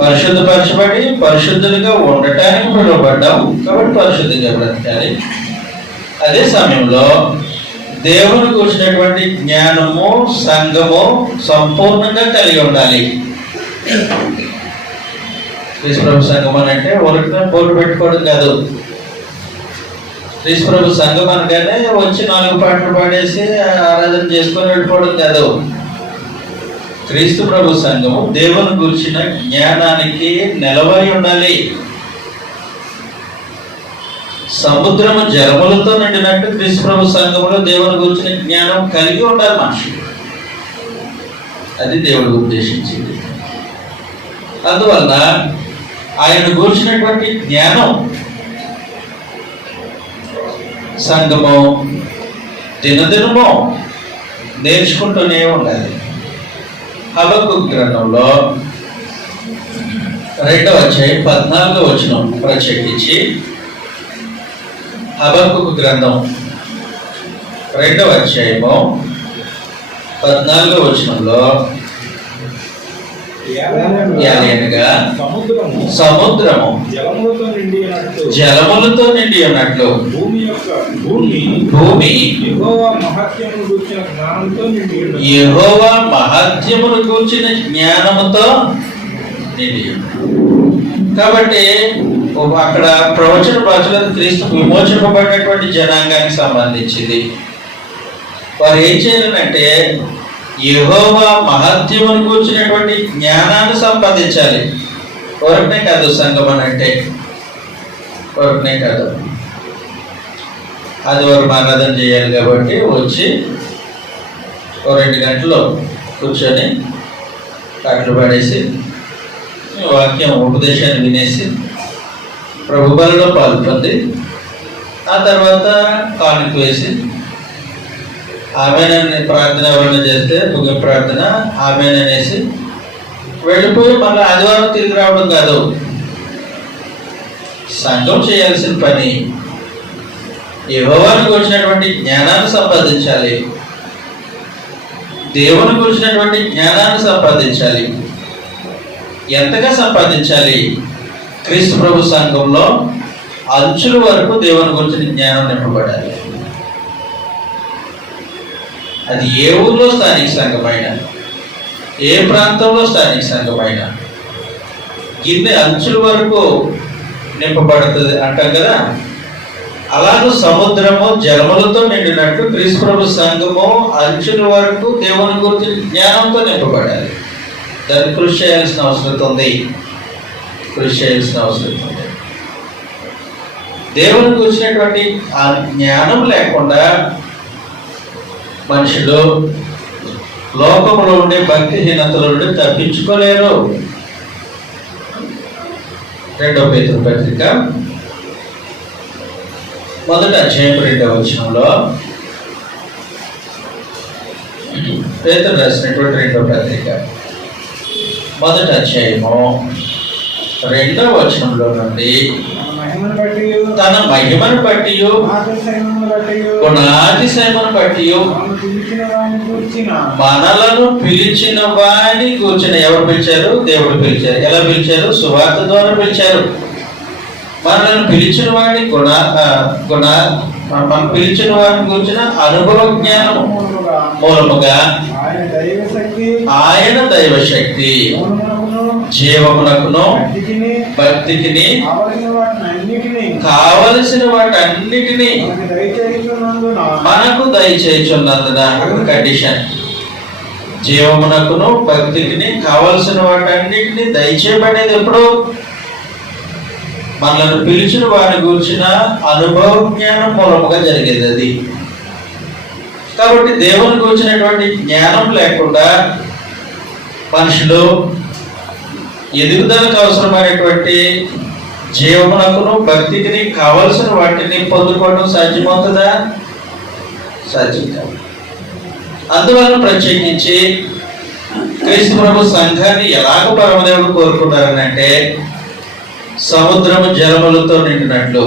పరిశుద్ధపరచబడి పరిశుద్ధులుగా ఉండటానికి పిలువబడ్డాం. కాబట్టి పరిశుద్ధంగా బ్రతకాలి. అదే సమయంలో దేవుని గురించినటువంటి జ్ఞానము సంఘము సంపూర్ణంగా కలిగి ఉండాలి. క్రీస్తు ప్రభు సంఘం అని అంటే ఒకరితో పోటు పెట్టుకోవడం కాదు. క్రీస్తు ప్రభు సంఘం అనగానే వచ్చి 4 పాటలు పాడేసి ఆరాధన చేసుకొని వెళ్ళిపోవడం కాదు. క్రీస్తు ప్రభు సంఘము దేవుని గురించిన జ్ఞానానికి నిలబడి ఉండాలి. సముద్రము జలములతో నిండినట్టు క్రీస్తు ప్రభు సంఘములో దేవుని గురించిన జ్ఞానం కలిగి ఉండాలి మనిషి. అది దేవుడు ఉద్దేశించింది. అందువల్ల ఆయన గురించినటువంటి జ్ఞానం సంఘము దినదినము నేర్చుకుంటూనే ఉండాలి. హబక్కూకు గ్రంథంలో 2వ అధ్యాయం 14వ వచనం ప్రత్యేకించి, హబక్కూకు గ్రంథం 2వ అధ్యాయము 14వ వచనంలో ఏలయనగా సముద్రము జలములతో నిండి ఉన్నట్లు భూమి యెహోవా మహత్యమును గూర్చిన జ్ఞానముతో నిండి ఉన్నట్లు. కాబట్టి అక్కడ ప్రవచన భాషలో క్రీస్తు విమోచింపబడినటువంటి జనాంగానికి సంబంధించింది. వారు ఏం చేయాలంటే యెహోవా మహత్యమును కూర్చున్నటువంటి జ్ఞానాన్ని సంపాదించాలి. కొరకనే కాదు సంఘం అని అంటే, కొరకనే కాదు, ఆదివారం ఆరాధన చేయాలి కాబట్టి వచ్చి 2 గంటలు కూర్చొని పాటలు పాడేసి వాక్యం ఉపదేశాన్ని వినేసి ప్రభు బలిలో పాల్పొంది ఆ తర్వాత కానుక వేసి ఆమెనని ప్రార్థన ఎవరైనా చేస్తే ముగింపు ప్రార్థన ఆమెననేసి వెళ్ళిపోయి మళ్ళీ ఆదివారం తిరిగి రావడం కాదు. సంఘం చేయాల్సిన పని యెహోవాను గురించినటువంటి జ్ఞానాన్ని సంపాదించాలి, దేవుని గురించినటువంటి జ్ఞానాన్ని సంపాదించాలి. ఎంతగా సంపాదించాలి? క్రీస్తు ప్రభు సంఘంలో అంచుల వరకు దేవుని గురించిన జ్ఞానం నింపబడాలి. అది ఏ ఊర్లో స్థానిక సంఘమైనా, ఏ ప్రాంతంలో స్థానిక సంఘమైనా గిన్నె అంచుల వరకు నింపబడుతుంది అంటాం కదా. అలాగే సముద్రము జలములతో నిండినట్టు క్రీస్తు ప్రభు సంఘము అంచుల వరకు దేవుని గురించి జ్ఞానంతో నింపబడాలి. దాన్ని కృషి చేయాల్సిన అవసరం ఉంది. దేవుని గురించినటువంటి ఆ జ్ఞానం లేకుండా మనుషులు లోకంలో ఉండే భక్తిహీనతల నుండి తప్పించుకోలేరు. 2 పేతురు పత్రిక 1వ అధ్యాయం 2వ వచనంలో పేతురు రాసినటువంటి 2వ పత్రిక 1వ అధ్యాయము 2వ వచనంలో నుండి తన మహిమను బట్టి గుణాతిశయమును బట్టి మనలను పిలిచిన వాడిని కూర్చుని ఎవరు పిలిచారు? దేవుడు పిలిచారు. ఎలా పిలిచారు? సువార్త ద్వారా పిలిచారు. మనల్ని పిలిచిన వాడిని మనం పిలిచిన వాడిని కూర్చున్న అనుభవ జ్ఞానం మూలముగా ఆయన దైవశక్తి జీవమునకును భక్తికిని కావలసిన వాటన్నిటినీ మనకు దయచేయుచున్నందున కండిషన్. జీవమునకును భక్తికిని కావలసిన వాటన్నిటినీ దయచేయబడేది ఎప్పుడు? మనల్ని పిలిచిన వారిని గురించిన అనుభవ జ్ఞానం మూలముగా జరిగేది అది. కాబట్టి దేవుని గురించినటువంటి జ్ఞానం లేకుండా మనుషులు ఎదుగుదలకు అవసరమైనటువంటి జీవమునకును భక్తికి కావలసిన వాటిని పొందుకోవడం సాధ్యమవుతుందా? సాధ్యం కాదు. అందువల్ల ప్రత్యేకించి క్రీస్తు ప్రభు సంఘాన్ని ఎలాగ పరమదేవుడు కోరుకుంటారనంటే సముద్రము జలములతో నిండినట్లు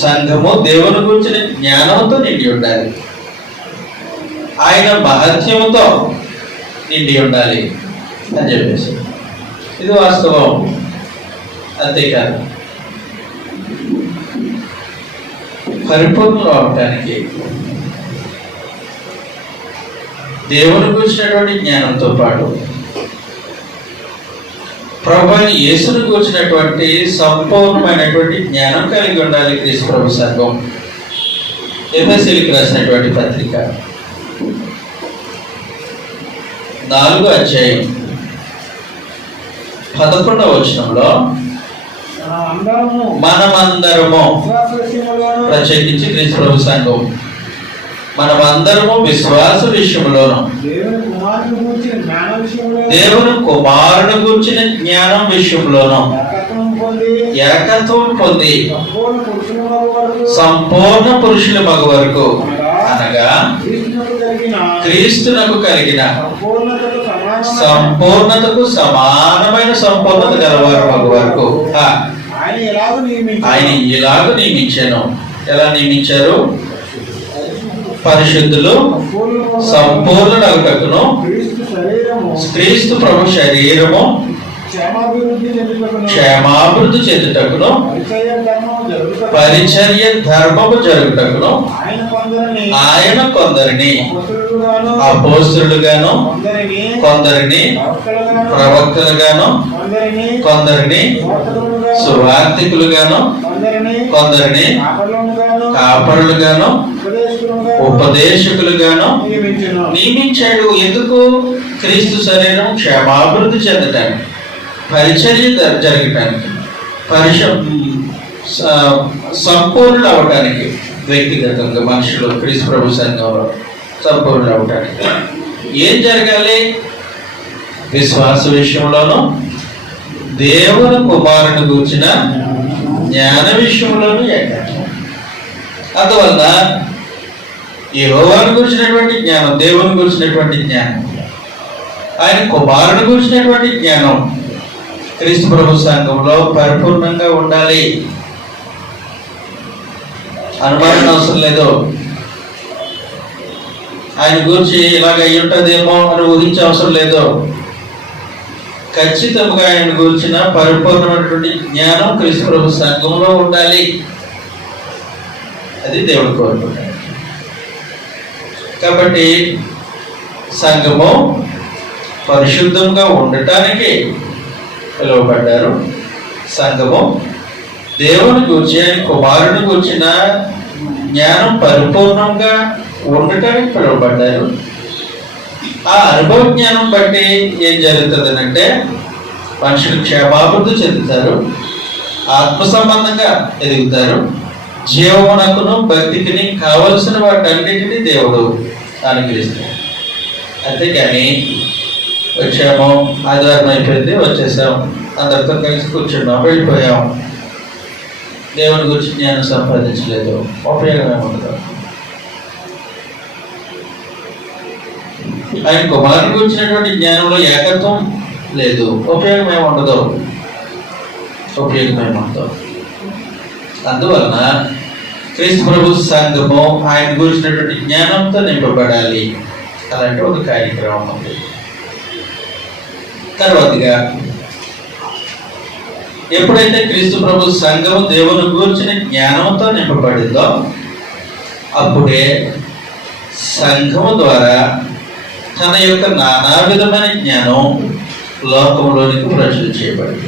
సంఘము దేవుని గురించిన జ్ఞానంతో నిండి ఉండాలి, ఆయన మహత్యముతో నిండి ఉండాలి అని చెప్పేసి ఇది వాస్తవం. అంతేకాదు పరిపూర్ణం అవటానికి దేవుని గురించినటువంటి జ్ఞానంతో పాటు ప్రభువుని యేసుని గురించినటువంటి సంపూర్ణమైనటువంటి జ్ఞానం కలిగి ఉండాలి క్రీస్తు ప్రభు సంఘం. ఎఫెసీయులకు రాసినటువంటి పత్రిక 4వ అధ్యాయం 11వ వచనంలో మనమందరము ప్రత్యేకించి క్రీస్తు ప్రభు సంఘం మనమందరము విశ్వాస విషయంలోను దేవుని కుమారుని గూర్చిన జ్ఞానం విషయంలోను ఏకత్వం పొంది సంపూర్ణ పురుషుల మగ వరకు అనగా క్రీస్తునకు కలిగిన సంపూర్ణతకు సమానమైన సంపూర్ణత గలవారు మగ వరకు ఆయన ఇలాగ నియమించాను. ఎలా నియమించారు? పరిశుద్ధులు సంపూర్ణుడగుటకును క్రీస్తు ప్రభు శరీరము క్షేమాభివృద్ధి చెందుటకును జరుగుటకు పరిచర్య ధర్మము జరుగుటకును ఆయన కొందరిని అపోస్తలుగాను కొందరిని ప్రవక్తలుగాను కొందరిని సువార్తికులుగాను కొందరిని కాపరులుగాను ఉపదేశకులుగాను నియమించాడు. ఎందుకు? క్రీస్తు శరీరం క్షేమాభివృద్ధి చెందటానికి, పరిచర్య జరగటానికి, సంపూర్ణులు అవటానికి, వ్యక్తిగతంగా మనుషులు క్రీస్తు ప్రభు సంఘంలో సంపూర్ణులు అవటానికి ఏం జరగాలి? విశ్వాస విషయంలోనూ దేవుని కుమారుని గూర్చిన జ్ఞాన విషయంలోనూ ఎక్కాలి. అందువల్ల యెహోవాను గురించినటువంటి జ్ఞానం, దేవుని గురించినటువంటి జ్ఞానం, ఆయన కుమారుని గురించినటువంటి జ్ఞానం క్రీస్తు ప్రభు సంఘంలో పరిపూర్ణంగా ఉండాలి. అనుమానం అవసరం లేదు. ఆయన గురించి ఇలాగ అయి ఉంటుందేమో అని ఊహించే అవసరం లేదు. ఖచ్చితంగా ఆయన గురించిన పరిపూర్ణమైనటువంటి జ్ఞానం క్రీస్తు ప్రభు సంఘంలో ఉండాలి. అది దేవుడు కోరుకుంటాడు. కాబట్టి సంఘము పరిశుద్ధంగా ఉండటానికి పిలువబడ్డారు. సంఘము దేవుని గురించి, ఆయన కుమారుని గురించిన జ్ఞానం పరిపూర్ణంగా ఉండటానికి పిలువబడ్డారు. ఆ అనుభవ జ్ఞానం బట్టి ఏం జరుగుతుంది అంటే మనుషులు క్షేమాభివృద్ధి చెందుతారు, ఆత్మ సంబంధంగా ఎదుగుతారు, జీవమునకును భక్తికి కావలసిన వాటన్నిటినీ దేవుడు అనుగ్రహిస్తాడు. అంతేకాని వచ్చాము, ఆదివారం అయిపోయింది, వచ్చేసాం, అందరితో కలిసి కూర్చున్నాం, వెళ్ళిపోయాం, దేవుని గురించి జ్ఞానం సంపాదించలేదు, ఉపయోగం ఏముండదు. ఆయన కుమారుని గురించినటువంటి జ్ఞానంలో ఏకత్వం లేదు, ఉపయోగం ఏముండదు. అందువలన క్రీస్తు ప్రభు సంఘము ఆయన గురించినటువంటి జ్ఞానంతో నింపబడాలి. అలాంటి ఒక కార్యక్రమం ఉంది. తర్వాతగా ఎప్పుడైతే క్రీస్తు ప్రభు సంఘము దేవుని గురించిన జ్ఞానంతో నింపబడిందో అప్పుడే సంఘము ద్వారా తన యొక్క నానా విధమైన జ్ఞానం లోకంలోనికి ప్రచురం చేయబడింది.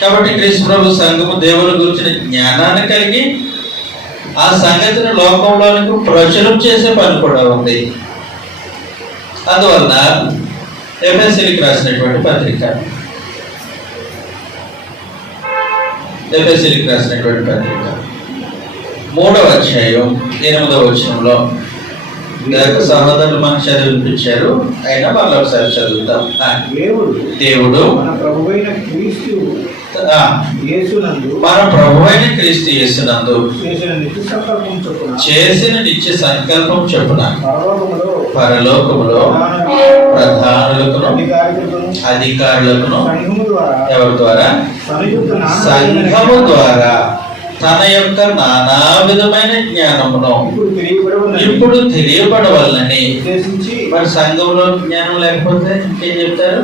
కాబట్టి క్రీస్తు ప్రభు సంఘము దేవుని గురించిన జ్ఞానాన్ని కలిగి ఆ సంగతిని లోకంలోనికి ప్రచురం చేసే పని కూడా ఉంది. అందువలన ఎఫెసీయులకు రాసినటువంటి పత్రిక 3వ అధ్యాయం 8వ వచనంలో సహోదరులు మనకు చదివిపించారు. అయినా మళ్ళీ ఒకసారి చదువుతాం. దేవుడు మన ప్రభువైన క్రీస్తు యేసునందు చేసిన నిత్య సంకల్పం చొప్పున పరలోకములో ప్రధానులకును అధికారులకును ఎవరి ద్వారా? సంఘము ద్వారా తన యొక్క నానా విధమైన జ్ఞానమును ఇప్పుడు తెలియబడవలనని. మరి సంఘంలో జ్ఞానం లేకపోతే ఇంకేం చెప్తారు?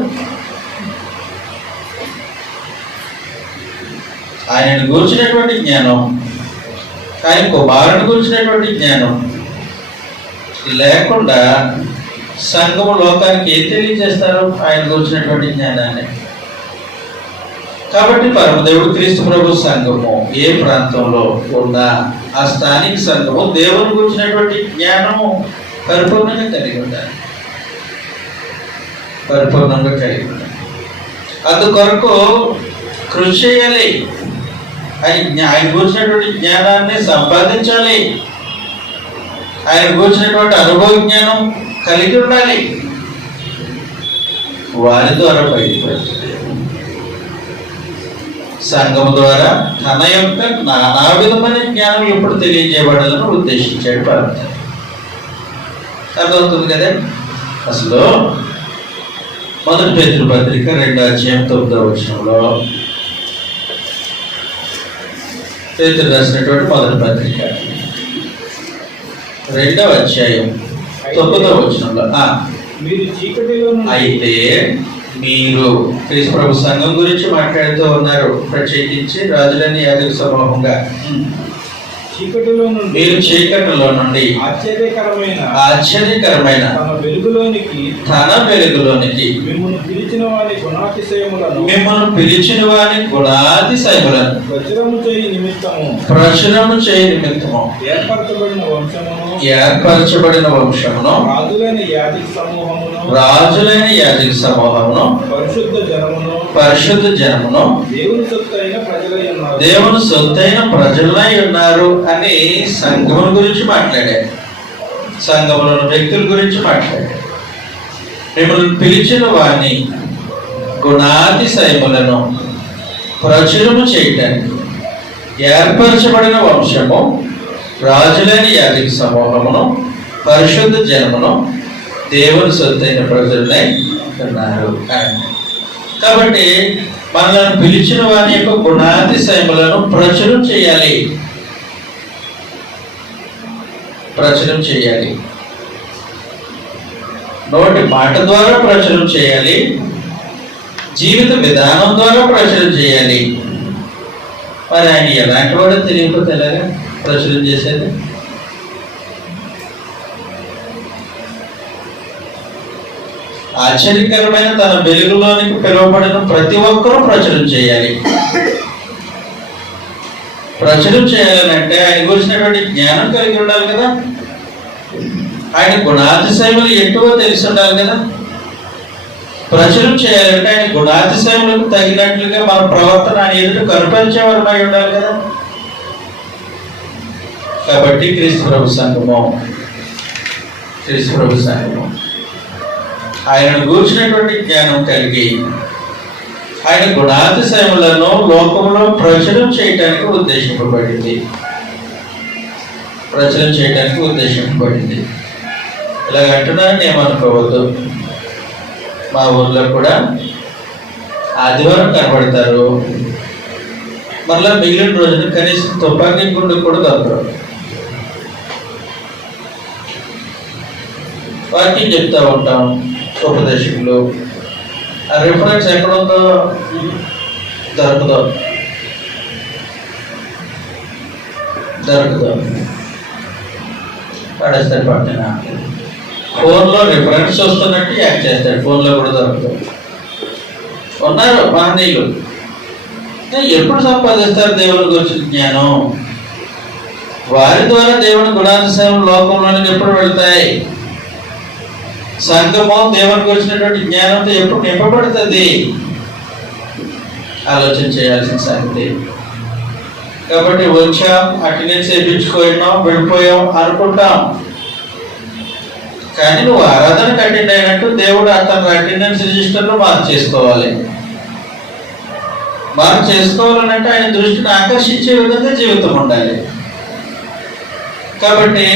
ఆయనను గురించినటువంటి జ్ఞానం, ఆయన కుమారుని గురించినటువంటి జ్ఞానం లేకుండా సంఘము లోకానికి ఏం తెలియజేస్తారు? ఆయన గురించినటువంటి జ్ఞానాన్ని. కాబట్టి పరమదేవుడు క్రీస్తు ప్రభు సంఘము ఏ ప్రాంతంలో ఉన్నా ఆ స్థానిక సంఘము దేవుని గురించినటువంటి జ్ఞానము పరిపూర్ణంగా కలిగి ఉండాలి. అందుకొరకు కృషి చేయాలి. ఆయన గురించినటువంటి జ్ఞానాన్ని సంపాదించాలి. ఆయన గురించినటువంటి అనుభవ జ్ఞానం కలిగి ఉండాలి. వారి ద్వారా బయటపడుతుంది. సంఘము ద్వారా తన యొక్క నానా విధమైన జ్ఞానం ఎప్పుడు తెలియజేయబడాలని ఉద్దేశించాడు పరమేశ్వరుడు. అర్థమవుతుంది కదా? అసలు 1 పేతురు పత్రిక 2వ అధ్యాయం 9వ వచనంలో పేతురు రాసినటువంటి 1 పత్రిక 2వ అధ్యాయం 9వ వచనంలో అయితే మీరు క్రీస్తు ప్రభు సంఘం గురించి మాట్లాడుతూ ఉన్నారు, ప్రత్యేకించి రాజులని యాజక సమూహంగా. చీకటిలో నుండి మీరు చీకటిలో నుండి ఆశ్చర్యకరమైన తన వెలుగులోనికి మిమ్మల్ని పిలిచిన వారి గుణాతిశయములను ప్రచురము చేయి నిమిత్తము ఏర్పరచబడిన వంశమును రాజులైన యాజక సమూహమును పరిశుద్ధ జనమును దేవుని సొత్తైన ప్రజలై ఉన్నారు అని సంఘముల గురించి మాట్లాడారు, సంఘములను వ్యక్తుల గురించి మాట్లాడారు. మిమ్మల్ని పిలిచిన వారిని గుణాతిశయములను ప్రచురము చేయటానికి ఏర్పరచబడిన వంశము, రాజులైన యాజక సమూహమును, పరిశుద్ధ జనమును, దేవుని సొత్తైన ప్రజలై ఉన్నారు. కాబట్టి మనల్ని పిలిచిన వారి యొక్క గుణాతిశయములను ప్రచురం చేయాలి, ప్రచురం చేయాలి. నోటి మాట ద్వారా ప్రచురం చేయాలి, జీవిత విధానం ద్వారా ప్రచురం చేయాలి. మరి ఆయన ఎలాంటి వాడో తెలియకపోతే ఎలాగా ప్రచురం చేసేది? ఆశ్చర్యకరమైన తన వెలుగులోనికి పిలువబడిన ప్రతి ఒక్కరూ ప్రచురం చేయాలి. ప్రచురం చేయాలంటే ఆయన గురించినటువంటి జ్ఞానం కలిగి ఉండాలి కదా, ఆయన గుణాతిశయములు ఎక్కువ తెలిసి ఉండాలి కదా. ప్రచురం చేయాలంటే ఆయన గుణాతిశయములకు తగినట్లుగా మన ప్రవర్తన ఆయన ఎదుట కనిపించేవారమై ఉండాలి కదా. కాబట్టి క్రీస్తు ప్రభు సంఘము ఆయనను గూర్చినటువంటి జ్ఞానం కలిగి ఆయన గుణాతిశయములను లోకములో ప్రచురం చేయటానికి ఉద్దేశింపబడింది. ఇలాగ అంటున్నారని ఏమనుకోవద్దు. మా ఊర్లో కూడా ఆదివారం కనబడతారు, మళ్ళా మిగిలిన రోజున కనీసం తుపాకీ గుండు కూడా దొరకరు. వాక్యం చెప్తా ఉంటాం ఉపదేశకులు, ఆ రిఫరెన్స్ ఎక్కడుందో దొరకదు. పడేస్తాడు పట్టిన ఫోన్లో రిఫరెన్స్ వస్తున్నట్టు యాక్ట్ చేస్తాడు, ఫోన్లో కూడా దొరకదు. ఉన్నారు మహనీయులు, ఎప్పుడు సంపాదిస్తారు దేవుని గురించి జ్ఞానం? వారి ద్వారా దేవుని గుణాతిశయం లోకంలోనికి ఎప్పుడు వెళ్తాయి? సంఘము దేవుని గురించినటువంటి జ్ఞానంతో ఎప్పుడు నింపబడుతుంది? ఆలోచన చేయాల్సిన సంగతి. కాబట్టి వచ్చాం, అటెండెన్స్ వేయించుకోయినాం, వెళ్ళిపోయాం అనుకుంటాం. కానీ నువ్వు ఆరాధనకు అటెండ్ అయినట్టు దేవుడు అతను అటెండెన్స్ రిజిస్టర్లో మార్క్ చేసుకోవాలనంటే ఆయన దృష్టిని ఆకర్షించే విధంగా జీవితం ఉండాలి. కాబట్టి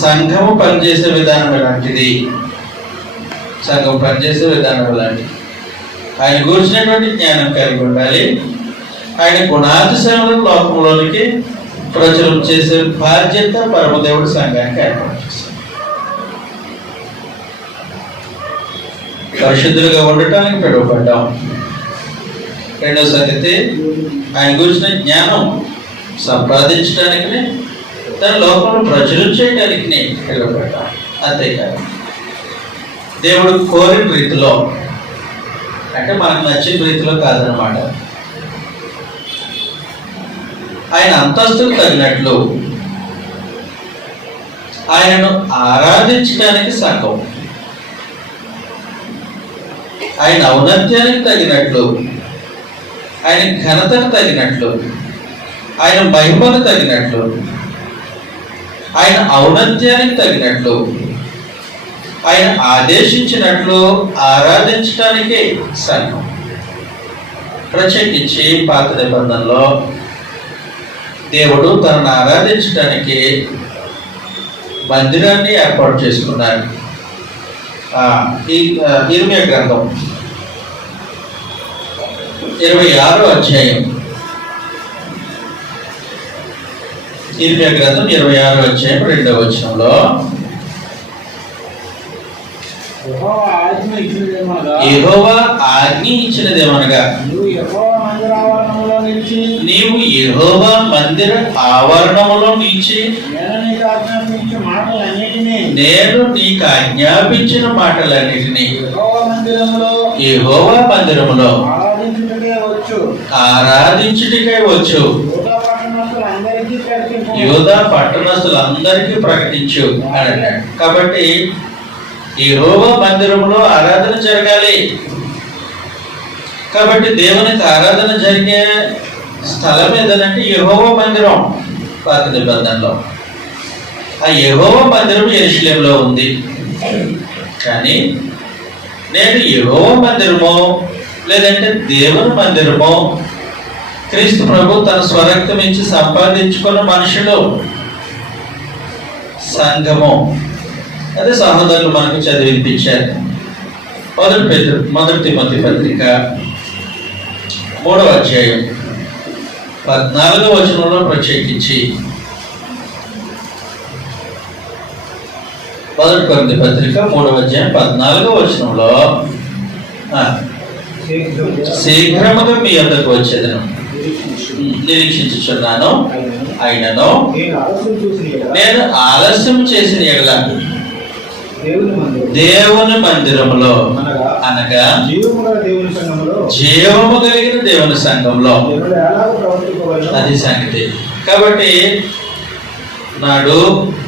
సంఘము పనిచేసే విధానం లాంటిది. ఆయన కూర్చున్నటువంటి జ్ఞానం కలిగి ఉండాలి. ఆయన గుణాతిశయములను లోకంలోనికి ప్రచురం చేసే బాధ్యత పరమదేవుడి సంఘానికి ఏర్పాటు చేశారు. పరిశుద్ధులుగా ఉండటానికి పిలువబడ్డాం. రెండో సంగతి, ఆయన గురించిన జ్ఞానం సంపాదించడానికి, తన లోకంలో ప్రచురం చేయడానికి పిలువబడ్డాం. అంతేకాదు దేవుడు కోరిన రీతిలో, అంటే మనకు నచ్చిన రీతిలో కాదనమాట. ఆయన అంతస్తుకు తగినట్లు ఆయనను ఆరాధించడానికి సంఘం, ఆయన ఔన్నత్యానికి తగినట్లు, ఆయన ఘనతకు తగినట్లు, ఆయన మహిమకు తగినట్లు, ఆయన ఔన్నత్యానికి తగినట్లు, ఆయన ఆదేశించినట్లు ఆరాధించడానికే సంఘం. ప్రత్యేకించి పాత నిబంధనలో దేవుడు తనను ఆరాధించడానికి మందిరాన్ని ఏర్పాటు చేసుకున్నారు. ఈ ఇర్మియా గ్రంథం 26వ అధ్యాయం, ఇర్మియా గ్రంథం 26వ అధ్యాయం 2వ వచనంలో, యెహోవా ఆజ్ఞ ఇచ్చినదేమనగా, యెహోవా ఆజ్ఞ ఇచ్చినదేమనగా, నీవు యెహోవా మందిర ఆవరణములో నిలిచి నీవు యెహోవా మందిర ఆవరణములో నిలిచి నేను నీకు ఆజ్ఞాపించిన మాటలన్నిటినీ నేను నీకు ఆజ్ఞాపించిన మాటలన్నిటినీ యెహోవా మందిరములో యెహోవా మందిరములో ఆరాధించుటకై వచ్చు యూదా పట్టణస్థులందరికీ ప్రకటించు అని అన్నాడు. కాబట్టి యెహోవా మందిరములో ఆరాధన జరగాలి. కాబట్టి దేవునికి ఆరాధన జరిగే స్థలం ఏదనంటే యెహోవా మందిరం. పాత నిబంధనలో ఆ యెహోవా మందిరం యెరూషలేములో ఉంది. కానీ నేను యెహోవా మందిరమో లేదంటే దేవుని మందిరమో క్రీస్తు ప్రభు తన స్వరక్తం ఇచ్చి సంపాదించుకున్న మనుషులు సంఘము. అదే సహోదరులు మనకు చదివించారు. మొదటి తిమోతి పత్రిక 3వ అధ్యాయం 14వ వచనంలో ప్రత్యేకించి, మొదటి కొరింథీ పత్రిక 3వ అధ్యాయం 14వ వచనంలో శీఘ్రముగా మీ వద్దకు వచ్చేదను నిరీక్షించుచున్నాను, అయినను నేను ఆలస్యం చేసిన ఎడల దేవుని మందిరములో అనగా జీవము కలిగిన దేవుని సంఘంలో అది సంగతి. కాబట్టి నాడు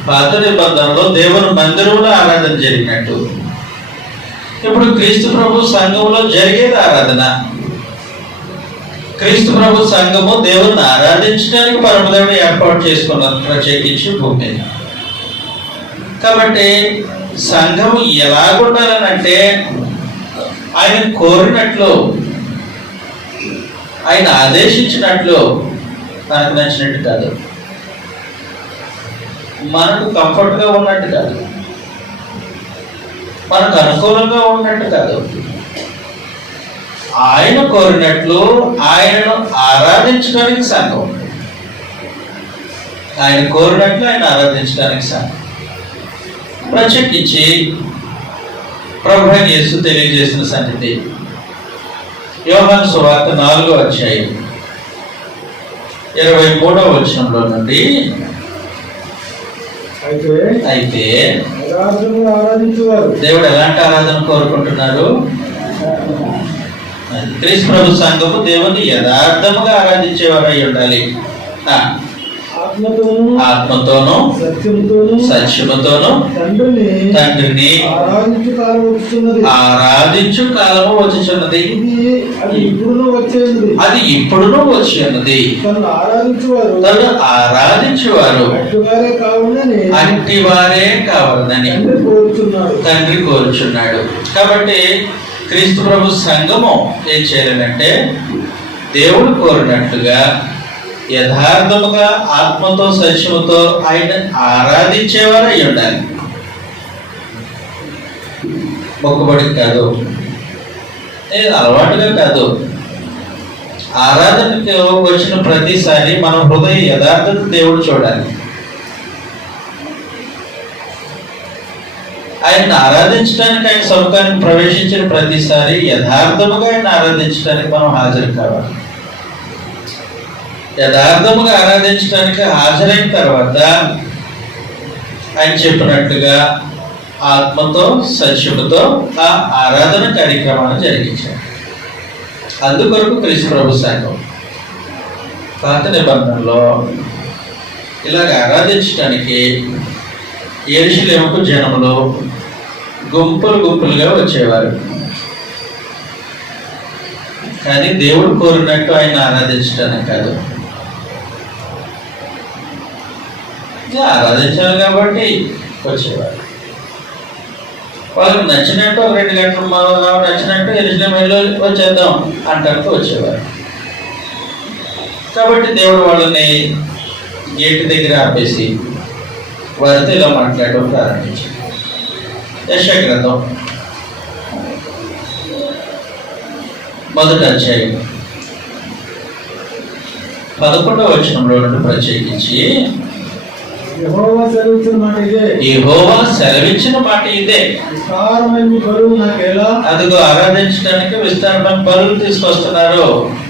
పాత నిబంధనలో దేవుని మందిరంలో ఆరాధన జరిగినట్టు ఇప్పుడు క్రీస్తు ప్రభు సంఘంలో జరిగేది ఆరాధన. క్రీస్తు ప్రభు సంఘము దేవుని ఆరాధించడానికి పరమదేవుడు ఏర్పాటు చేసుకున్నారు ప్రత్యేకించి భూమి మీద. కాబట్టి సంఘము ఎలాగుండాలనంటే ఆయన కోరినట్లు, ఆయన ఆదేశించినట్లు, మనకు నచ్చినట్టు కాదు, మనకు కంఫర్ట్గా ఉన్నట్టు కాదు, మనకు అనుకూలంగా ఉన్నట్టు కాదు. ఆయన కోరినట్లు ఆయనను ఆరాధించడానికి సంఘం, ఆయన కోరినట్లు ఆయన ఆరాధించడానికి సంఘం. ప్రత్యేకించి ప్రభు అయిన యేసు తెలియజేసిన సంగతి యోహాను సువార్త 4వ అధ్యాయం 23వ వచనంలో నుండి, అయితే దేవుడు ఎలాంటి ఆరాధన కోరుకుంటున్నారు? క్రీస్తు ప్రభు సంఘము దేవుని యథార్థముగా ఆరాధించేవారు అయి ఉండాలి. ఆత్మతోను సత్యముతోను తండ్రిని ఆరాధించు కాలము వచ్చుచున్నది. అది ఇప్పుడును వచ్చి ఉన్నది. తను ఆరాధించువారు అట్టివారే కావాలని తండ్రి కోరుచున్నాడు. కాబట్టి క్రీస్తు ప్రభు సంఘము ఏం చేయాలంటే దేవుడు కోరినట్లుగా యథార్థముగా ఆత్మతో సత్యముతో ఆయన ఆరాధించేవారు అయి ఉండాలి. మొక్కుబడికి కాదు, అలవాటుగా కాదు. ఆరాధనకు వచ్చిన ప్రతిసారి మన హృదయ యథార్థత దేవుడు చూడాలి. ఆయన ఆరాధించడానికి, ఆయన సముఖానికి ప్రవేశించిన ప్రతిసారి యథార్థముగా ఆయన ఆరాధించడానికి మనం హాజరు కావాలి. యథార్థముగా ఆరాధించడానికి హాజరైన తర్వాత ఆయన చెప్పినట్టుగా ఆత్మతో సత్యముతో ఆ ఆరాధన కార్యక్రమాన్ని జరిగించారు. అందుకొరకు క్రీస్తు ప్రభు సంఘం పాత నిబంధనలో ఇలాగ ఆరాధించడానికి యెరూషలేముకు జనములు గుంపులు గుంపులుగా వచ్చేవారు. కానీ దేవుడు కోరినట్టు ఆయన ఆరాధించడానికి కాదు, ఆరాధించాలి కాబట్టి వచ్చేవారు. వాళ్ళకి నచ్చినట్టు 2 గంటలు నచ్చినట్టు యెరూషలేము వెళ్ళి వచ్చేద్దాం అంటూ వచ్చేవారు. కాబట్టి దేవుడు వాళ్ళని గేటు దగ్గర ఆపేసి వారితో ఇలా మాట్లాడడం ప్రారంభించారు. యెషయా గ్రంథం 1వ అధ్యాయం 11వ వచనంలో నుండి ప్రత్యేకించి, యెహోవా సెలవిచ్చిన మాట ఇదే. యెహోవా సెలవిచ్చిన మాట ఇదే. విస్తారమైన మీ బరువు నాకెలా? అదిగో ఆరాధించడానికి విస్తారమైన బలులు తీసుకొస్తున్నారు.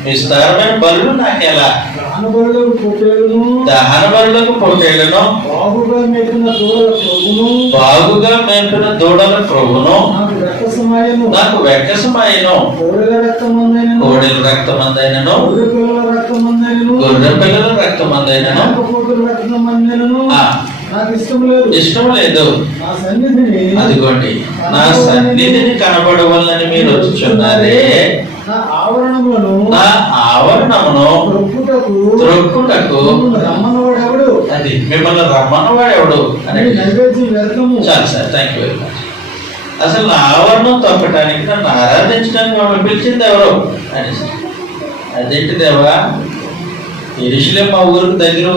విస్తారమైన బలులు నాకెలా? దహన బలులకు పొట్టేలును, దహన బలులకు పొట్టేళ్లను, బాగుగా మేపిన దూడల ప్రభును, బాగుగా మేపిన దూడల ప్రభును నాకు రక్తసమాయను, నాకు వెక్కసమాయను. కోడెల రక్తమందైనను, కోడెల రక్తమందైనను, గొర్రె పిల్లల రక్తమందైనను, గొర్రె పిల్లల రక్తమందైనను మేకపోతుల రక్తమందైనను ఆ, నాకు ఇష్టం లేదు. ఇష్టం లేదు. నా సన్నిధిని, అదిగోండి నా సన్నిధిని కనబడవల్లని మీరు వచ్చుచున్నారే. నా ఆవరణములను, నా ఆవరణమును త్రొక్కుటకు రమ్మన్నవాడెవడు? అది మిమ్మల్ని రమ్మన్నవాడెవడు అని. నైవేద్యం వ్యర్థము. చాలు sir, thank you very much. అసలు నా ఆవరణం తొక్కటానికి, నన్ను ఆరాధించడానికి మమ్మల్ని పిలిచింది ఎవరు అని. అదేంటి దేవా, యెరూషలేము మా ఊరికి దగ్గర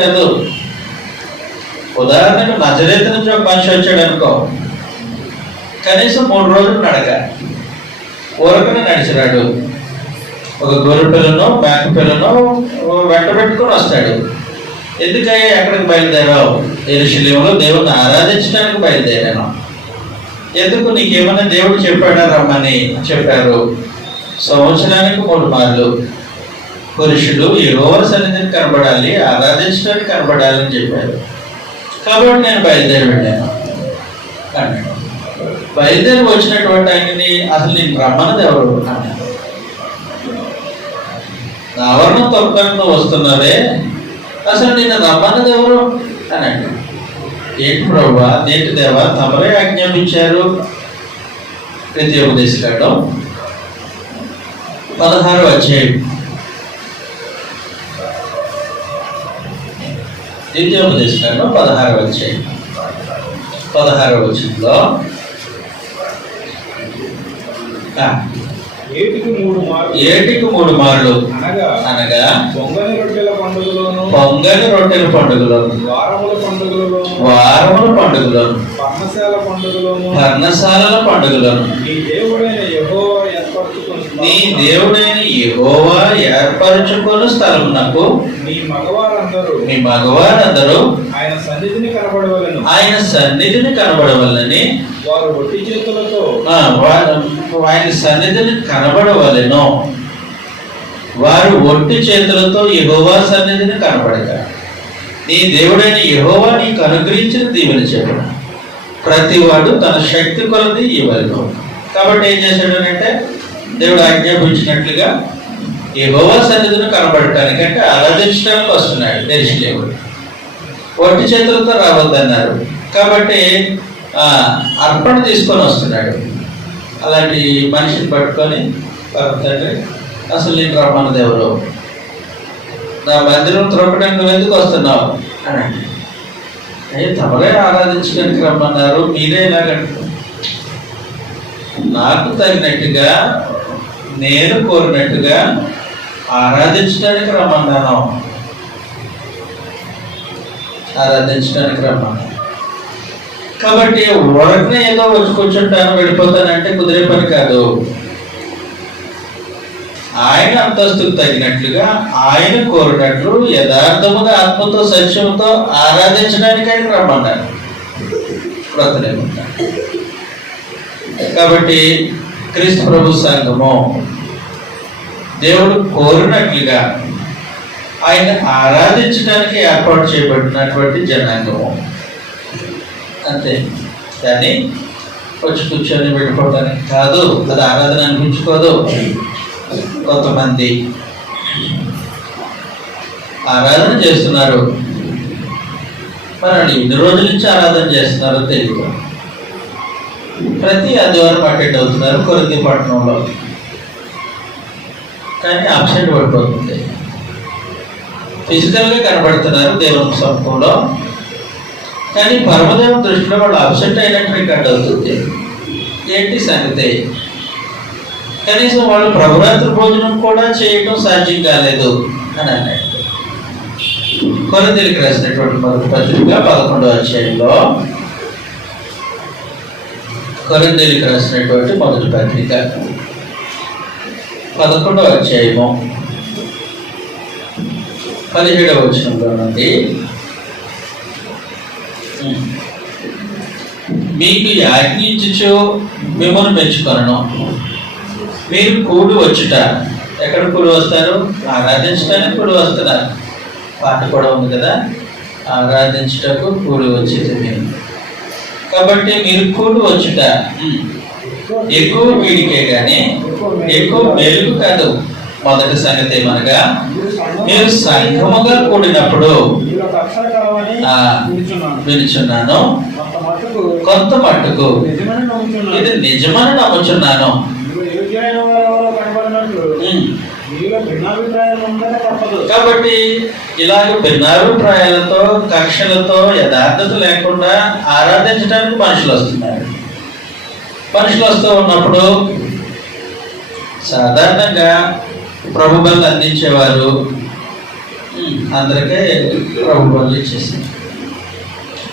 కాదు. ఉదాహరణకు నజరేతు నుంచి ఒక మనిషి వచ్చాడు అనుకో, కనీసం 3 రోజులు నడక, ఊరకనే నడిచిరాడు. ఒక గొర్రె పిల్లను, మేక పిల్లను వెంట పెట్టుకొని వస్తాడు. ఎందుకయ్యా ఎక్కడికి బయలుదేరావు? యెరూషలేములో దేవుని ఆరాధించడానికి బయలుదేరాను. ఎందుకు? నీకేమన్నా దేవుడు చెప్పాడా రమ్మని? చెప్పారు. సంవత్సరానికి 3 మార్లు పురుషులు యెహోవా సన్నిధిని కనబడాలి, ఆరాధించడానికి కనబడాలని చెప్పారు. కాబట్టి నేను బయలుదేరి వెళ్ళాను అన్నాడు. బయలుదేరి వచ్చినటువంటి ఆయనని అసలు నేను రమ్మన్నది ఎవరు అన్నాడు. నా ఆవరణం తొక్కడంతో వస్తున్నావే, అసలు నేను రమ్మన్నది ఎవరు అని అన్నాడు. ఏంటి ప్రభా, ఏంటి దేవా, తమరే ఆజ్ఞాపించారు. ద్వితీయోపదేశకాండం 16వ అధ్యాయం. ద్వితీయోపదేశకాండం 16వ అధ్యాయం 16వ వచనంలో ఏటికి 3 మార్లు, ఏటికి 3 మార్లు అనగా పొంగని రొట్టెల పండుగలోను, పొంగని రొట్టెల పండుగలోను, వారముల పండుగలోను, వారముల పండుగలోను, పర్ణశాల పండుగలోను, పర్ణశాలల పండుగలోను నీ దేవుడైన యెహోవా ఏర్పరచుకొని నీ దేవుడైన యెహోవా ఏర్పరచుకొని స్థలమునకు మీ మగవారందరూ ఆయన సన్నిధిని కనబడవలెను. ఆయన సన్నిధిని కనబడవలని, వారు ఒట్టి చేతులతో ఆయన సన్నిధిని కనబడవలెను. వారు ఒట్టి చేతులతో యెహోవా సన్నిధిని కనబడతారు. నీ దేవుడైన యెహోవా నీకు అనుగ్రహించిన దీవెన చెప్పడం ప్రతి వాడు తన శక్తి కొలది ఇవ్వలేను. కాబట్టి ఏం చేశాడనంటే, దేవుడు ఆజ్ఞాపించినట్లుగా యెహోవా సన్నిధిని కనబడటానికి, అంటే ఆరాధించడానికి వస్తున్నాడు. యెరూషలేములో ఒట్టి చేతులతో రావద్దన్నారు. కాబట్టి అర్పణ తీసుకొని వస్తున్నాడు. అలాంటి మనిషిని పట్టుకొని, తండ్రి అసలు నేను రమ్మన్నది ఎవరు? నా మందిరం త్రొక్కడానికి నువ్వు ఎందుకు వస్తున్నావు అని అంటే, తమరే ఆరాధించడానికి రమ్మన్నారు, మీరే ఇలాగంటారు. నాకు తగినట్టుగా, నేను కోరినట్టుగా ఆరాధించడానికి రమ్మన్నాను. ఆరాధించడానికి రమ్మన్నాను. కాబట్టి ఊరకనే ఏదో వచ్చి కూర్చుంటాను, వెళ్ళిపోతానంటే కుదిరే పని కాదు. ఆయన అంతస్తుకు తగినట్లుగా, ఆయన కోరినట్లు యథార్థముగా ఆత్మతో సత్యంతో ఆరాధించడానికి ఆయన రమ్మన్నారు. కాబట్టి క్రీస్తు ప్రభు సంఘము దేవుడు కోరినట్లుగా ఆయన ఆరాధించడానికి ఏర్పాటు చేయబడినటువంటి జనాంగము. అంతే, కానీ వచ్చి కూర్చొని వెళ్ళిపోవడానికి కాదు. అది ఆరాధన అనిపించుకోదు. కొంతమంది ఆరాధన చేస్తున్నారు, మరి ఎన్ని రోజుల నుంచి ఆరాధన చేస్తున్నారో తెలియదు. ప్రతి ఆదివారం అటెండ్ అవుతున్నారు కొరింథీ పట్టణంలో, కానీ అబ్సెంట్ పడిపోతుంది. ఫిజికల్గా కనబడుతున్నారు దేవుని సమూహంలో, కానీ పరమదేవుని దృష్టిలో వాళ్ళు అబ్సెంట్ అయినట్టు రికార్డ్ అవుతుంది. ఏంటి సంగతి? కనీసం వాళ్ళు ప్రభురాత్రి భోజనం కూడా చేయడం సాధ్యం కాలేదు అని అన్నాడు. కొరింథీయులకు రాసినటువంటి మొదటి పత్రిక 11వ అధ్యాయంలో, కొరింథీయులకు రాసినటువంటి మొదటి పత్రిక 11వ అధ్యాయము 17వ వచనంలో నుండి మీకు యాజ్ఞించుచు మిమ్మల్ని పెంచుకొనను. మీరు కూడి వచ్చుట, ఎక్కడ కూడి వస్తారు? ఆరాధించడానికి కూడి వస్తున్నారు. పాట కూడా ఉంది కదా, ఆరాధించుటకు కూడి వచ్చేది మీరు. కాబట్టి మీరు కూడి వచ్చుట ఎక్కువ వీడికే కానీ ఎక్కువ మేలుకు కాదు. మొదటి సంగతి ఏమనగా, మీరు సంఘముగా కూడినప్పుడు వినుచున్నాను, కొంత మట్టుకు ఇది నిజమని నమ్ముచున్నాను. కాబట్టి ఇలాగ భిన్నాభిప్రాయాలతో, కక్షలతో, యథార్థత లేకుండా ఆరాధించడానికి మనుషులు వస్తున్నారు. మనుషులు వస్తూ ఉన్నప్పుడు సాధారణంగా ప్రభు బలు అందించేవారు అందరికీ ప్రభు బలు ఇచ్చేసారు.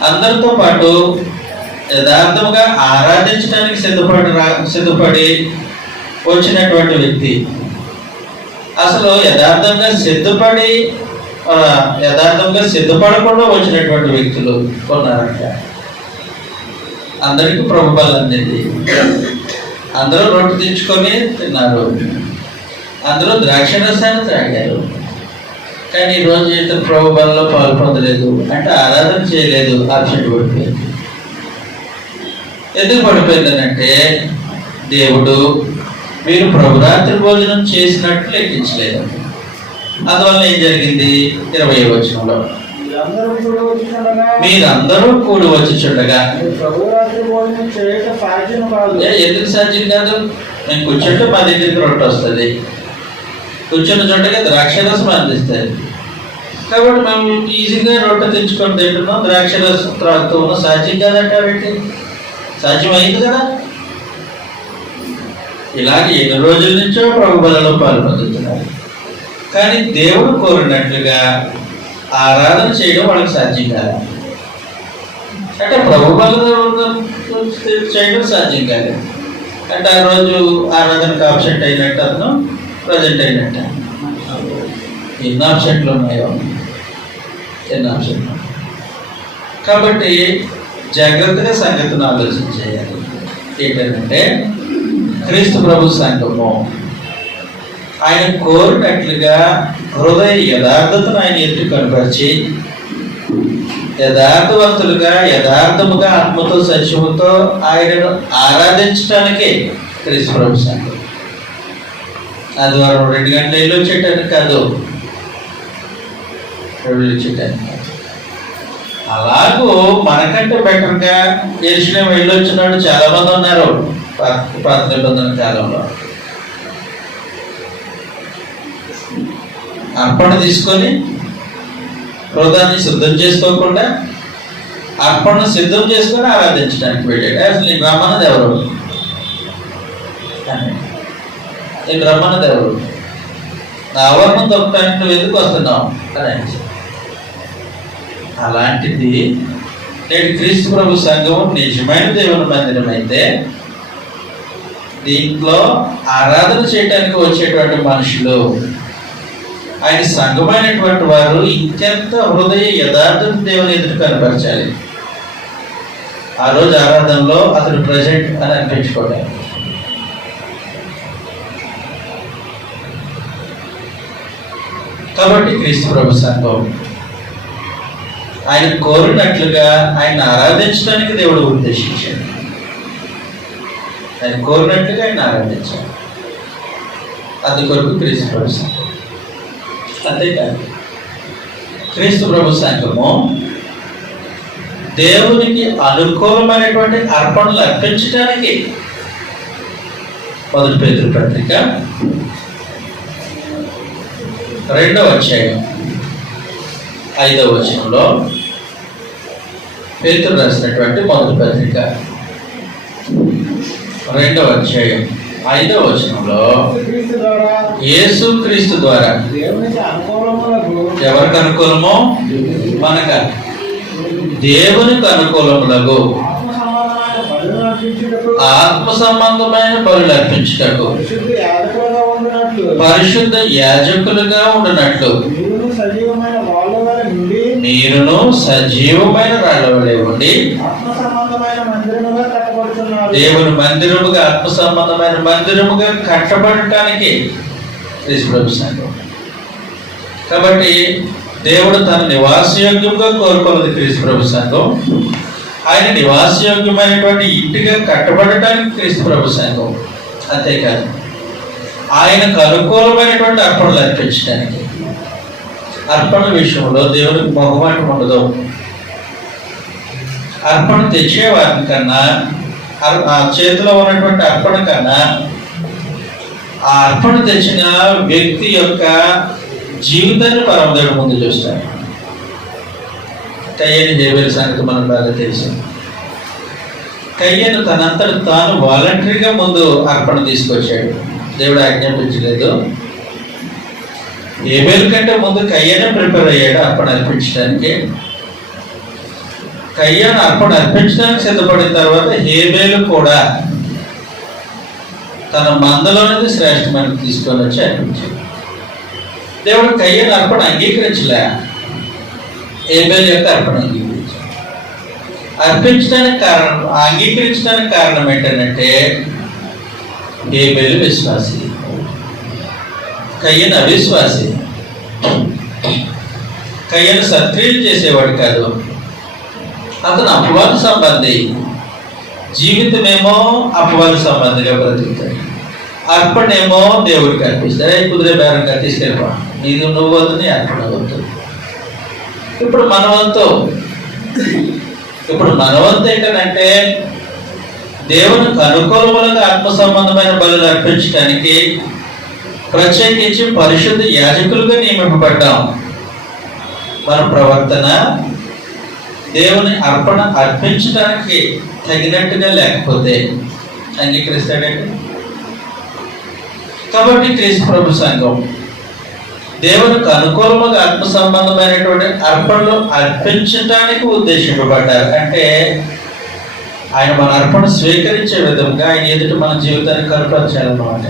అందరితో పాటు యథార్థంగా ఆరాధించడానికి సిద్ధపడి వచ్చినటువంటి వ్యక్తి, అసలు యథార్థంగా సిద్ధపడకుండా వచ్చినటువంటి వ్యక్తులు ఉన్నారంట. అందరికీ ప్రభు బలు అందింది. అందరూ రొట్టె తెచ్చుకొని తిన్నారు, అందరూ ద్రాక్ష రసాన్ని త్రాగారు. కానీ ఈరోజు ఇతర ప్రభు బలలో పాలు పొందలేదు అంటే ఆరాధన చేయలేదు. అబ్సెంట్ పడిపోయింది. ఎందుకు పడిపోయిందనంటే, దేవుడు మీరు ప్రభురాత్రి భోజనం చేసినట్లు లెక్కించలేదు. అందువల్ల ఏం జరిగింది? 20వ వచనంలో, మీరందరూ కూడి వచ్చుచుండగా. ఎందుకు సాధ్యం కాదు? మేము కూర్చుంటే మా దగ్గరికి రొట్టె వస్తుంది, కూర్చున్న చోటగా ద్రాక్షరసం అందిస్తుంది. కాబట్టి మేము ఈజీగా రొట్టె తెచ్చుకొని తింటున్నాం, ద్రాక్షరసం త్రాగుతూ ఉన్నాం. సాధ్యం కాదంటారంటే సాధ్యం అయింది కదా. ఇలాగే ఎన్ని రోజుల నుంచో ప్రభు బలలో పాల్పొందుతున్నారు. కానీ దేవుడు కోరినట్లుగా ఆరాధన చేయడం వాళ్ళకి సాధ్యం కాదు. అంటే ప్రభు బలలో చేయడం సాధ్యం కాదు. అంటే ఆ రోజు ఆరాధనకు ఆబ్సెంట్ అయినట్టు అతను ప్రజెంట్ అయినట్టు. ఎన్ని ఆబ్సెంట్లు ఉన్నాయో, ఎన్ని ఆబ్సెంట్లు. కాబట్టి జాగ్రత్తగా సంగతిని ఆలోచన చేయాలి. ఏంటంటే, క్రీస్తు ప్రభు సంఘము ఆయన కోరినట్లుగా హృదయ యథార్థతను ఆయన ఎత్తి కనపరిచి, యథార్థవంతులుగా యథార్థముగా ఆత్మతో సత్యముతో ఆయనను ఆరాధించడానికే క్రీస్తు ప్రభు సంఘం. ఆదివారం 2 గంటలు ఇల్లు వచ్చేటానికి కాదు, వచ్చేటానికి కాదు. అలాగూ మనకంటే బెటర్గా యెరూషలేము వెళ్ళొచ్చినాడు చాలా మంది ఉన్నారు పాత నిబంధన కాలంలో. అర్పణ తీసుకొని హృదయాన్ని సిద్ధం చేసుకోకుండా అర్పణ సిద్ధం చేసుకొని ఆరాధించడానికి వెళ్ళాడు. అసలు నేను రమ్మన్నది ఎవరు? నేను రమ్మన్నది ఎవరు? నా ఆవరణం తప్పడానికి నువ్వు ఎందుకు వస్తున్నావు అని. అలాంటిది నేడు క్రీస్తు ప్రభు సంఘం నిజమైన దేవుని మందిరం అయితే, దీంట్లో ఆరాధన చేయడానికి వచ్చేటువంటి మనుషులు ఆయన సంఘమైనటువంటి వారు ఇంకెంత హృదయ యథార్థత దేవుని ఎదురు కనపరచాలి. ఆ రోజు ఆరాధనలో అతను ప్రజెంట్ అని అనిపించుకోవడానికి. కాబట్టి క్రీస్తు ప్రభు సంఘం ఆయన కోరినట్లుగా ఆయన ఆరాధించడానికి దేవుడు ఉద్దేశించాడు. ఆయన కోరినట్లుగా ఆయన ఆరాధించాడు. అందుకొరకు క్రీస్తు ప్రభు సంఘం. అంతేకాదు, క్రీస్తు ప్రభు సంఘము దేవునికి అనుకూలమైనటువంటి అర్పణలు అర్పించడానికి 1 పేతురు పత్రిక 2వ అధ్యాయం 5వ వచనంలో పేతురు రాసినటువంటి 1 పత్రిక 2వ అధ్యాయం 5వ వచనంలో, యేసుక్రీస్తు ద్వారా ఎవరికి అనుకూలమో మనక దేవునికి అనుకూలములకు ఆత్మ సంబంధమైన బలులు అర్పించుటకు పరిశుద్ధ యాజకులుగా ఉండినట్లు మీరును సజీవమైన రాళ్ళ వలె ఉండి ఆత్మ సంబంధమైన మందిరముగా కట్టబడుతున్నారు. దేవుని మందిరముగా, ఆత్మ సంబంధమైన మందిరముగా కట్టబడటానికి క్రీస్తు ప్రభు సంఘం. కాబట్టి దేవుడు తన నివాసయోగ్యంగా కోరుకున్నది క్రీస్తు ప్రభు సంఘం. ఆయన నివాసయోగ్యమైనటువంటి ఇంటిగా కట్టబడటానికి క్రీస్తు ప్రభు సంఘం. అంతేకాదు, ఆయనకు అనుకూలమైనటువంటి అర్పణలు అర్పించడానికి. అర్పణ విషయంలో దేవునికి మొహమాటం ఉండదు. అర్పణ తెచ్చేవారి కన్నా, ఆ చేతిలో ఉన్నటువంటి అర్పణ కన్నా, ఆ అర్పణ తెచ్చిన వ్యక్తి యొక్క జీవితాన్ని పరమదేవుడు ముందు చూస్తాడు. కయ్యను హేబేలు సంగతి మనకు బాగా తెలుసు. కయ్యను తనంతట తాను వాలంటరీగా ముందు అర్పణ తీసుకొచ్చాడు. దేవుడు ఆజ్ఞాపించలేదు. హేబేలు కంటే ముందు కయ్యనే ప్రిపేర్ అయ్యాడు అర్పణ అర్పించడానికి. కయ్యను అర్పణ అర్పించడానికి సిద్ధపడిన తర్వాత హేబేలు కూడా తన మందలోనేది శ్రేష్టమైన తీసుకొని వచ్చి అర్పించాడు. దేవుడు కయ్యను అర్పణ అంగీకరించలే, హేబేలు యొక్క అర్పణ అంగీకరించాడు. అంగీకరించడానికి కారణం ఏంటంటే హేబేలు విశ్వాసి, కయ్యను అవిశ్వాసి. కయ్యను సత్క్రియలు చేసేవాడు కాదు, అతను అపవాద సంబంధి. జీవితమేమో అపవాద సంబంధిగా బ్రతుకుతాడు, అర్పణేమో దేవుడికి అర్పిస్తాడు. కుదిరే బేరంగా తీసుకెళ్ళిపో, నీది నువ్వు వద్దని అర్పణ వద్దు. ఇప్పుడు మనవంతు ఏంటంటే దేవునికి అనుకూలములుగా ఆత్మ సంబంధమైన బలులు అర్పించడానికి ప్రత్యేకించి పరిశుద్ధ యాజకులుగా నియమింపబడ్డాం. మన ప్రవర్తన దేవుని అర్పణ అర్పించడానికి తగినట్టుగా లేకపోతే అంగీకరిస్తాడండి. కాబట్టి క్రీస్తు ప్రభు సంఘం దేవునికి అనుకూలముగా ఆత్మ సంబంధమైనటువంటి అర్పణలు అర్పించడానికి ఉద్దేశింపబడ్డారు. అంటే ఆయన మన అర్పణ స్వీకరించే విధంగా ఆయన ఎదుట మన జీవితాన్ని కనపరచాలన్నమాట.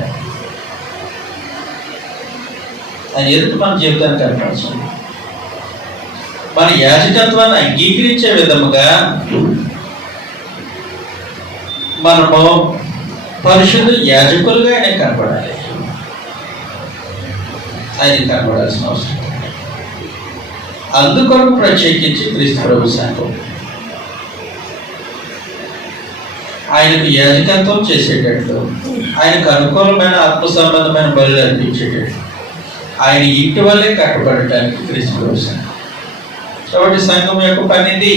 ఆయన ఎదుట మన జీవితాన్ని కనపరచాలి. మన యాజకత్వాన్ని అంగీకరించే విధముగా మనము పరిశుద్ధ యాజకులుగా ఆయన కనపడాలి. ఆయన కనపడాల్సిన అవసరం. అందుకొరకు ప్రత్యేకించి క్రీస్తు ప్రభు సంఘం ఆయనకు యాజకత్వం చేసేటట్లు, ఆయనకు అనుకూలమైన ఆత్మ సంబంధమైన బలులు అర్పించేటట్లు, ఆయన ఇంటి వల్లే కట్టబడటానికి క్రీస్తు ప్రభు సంఘం. కాబట్టి సంఘం యొక్క పనిది,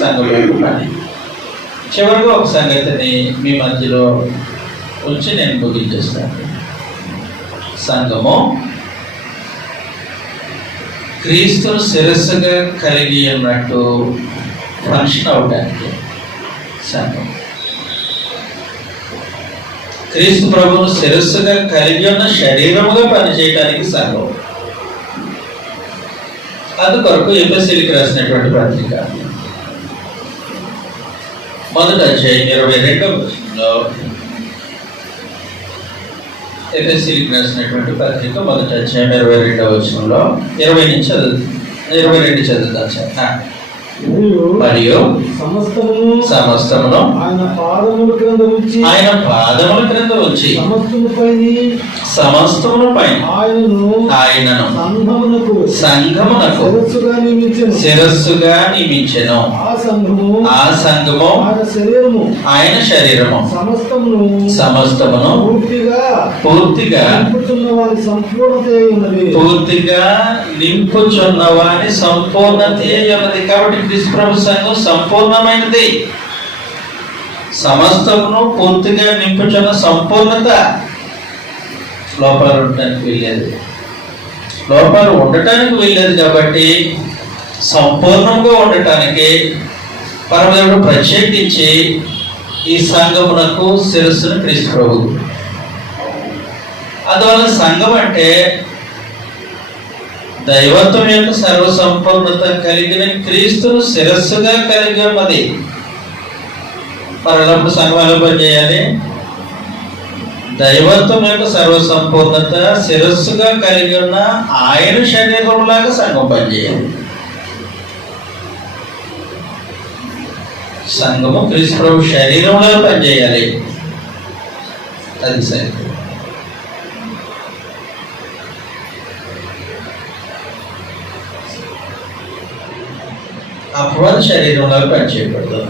సంఘం యొక్క పని. చివరిగా ఒక సంగతిని మీ మధ్యలో వచ్చి నేను ముగించేస్తాను. సంఘము క్రీస్తును శిరస్సుగా కలిగి ఉన్నట్టు ఫంక్షన్ అవడానికి సంఘం, క్రీస్తు ప్రభువును శిరస్సుగా కలిగి ఉన్న శరీరముగా పనిచేయడానికి సంఘం. అందుకొరకు ఎఫెసీయులకు రాసినటువంటి పత్రిక 1వ అధ్యాయం 22వ వచనంలో, ఎఫెసీయులకు రాసినటువంటి పత్రిక 1వ అధ్యాయం 22వ వచనంలో 22 చదువుతాం. మరియు సమస్తమును ఆయన పాదముల క్రింద ఉంచి సమస్తముపై ఆయనను సంఘమునకు శిరస్సుగా నియమించెను. ఆ సంఘము ఆయన శరీరము సమస్తమును పూర్తిగా నింపుచున్న వారి సంపూర్ణతే ఉన్నది. కాబట్టి క్రీస్తు ప్రభు సంఘం సంపూర్ణమైనది. సమస్తమును పూర్తిగా నింపుచున్న సంపూర్ణత. లోపాలు ఉండటానికి వీల్లేదు, లోపాలు ఉండటానికి వీల్లేదు. కాబట్టి సంపూర్ణంగా ఉండటానికి పరమదేవుడు ప్రత్యేకించి ఈ సంఘమునకు శిరస్సును క్రీస్తు ప్రభు. అందువల్ల సంఘం అంటే దైవత్వం యొక్క సర్వసంపూర్ణత కలిగిన క్రీస్తును శిరస్సుగా కలిగి ఉన్నది. మరొకప్పుడు సంఘాలు పనిచేయాలి. దైవత్వం యొక్క సర్వసంపూర్ణత శిరస్సుగా కలిగి ఉన్న ఆయన శరీరంలాగా సంఘం పనిచేయాలి. సంఘము క్రీస్తు ప్రభు శరీరంలో పనిచేయాలి. అది సరే. అపవాది శరీరంలో పనిచేయకూడదు.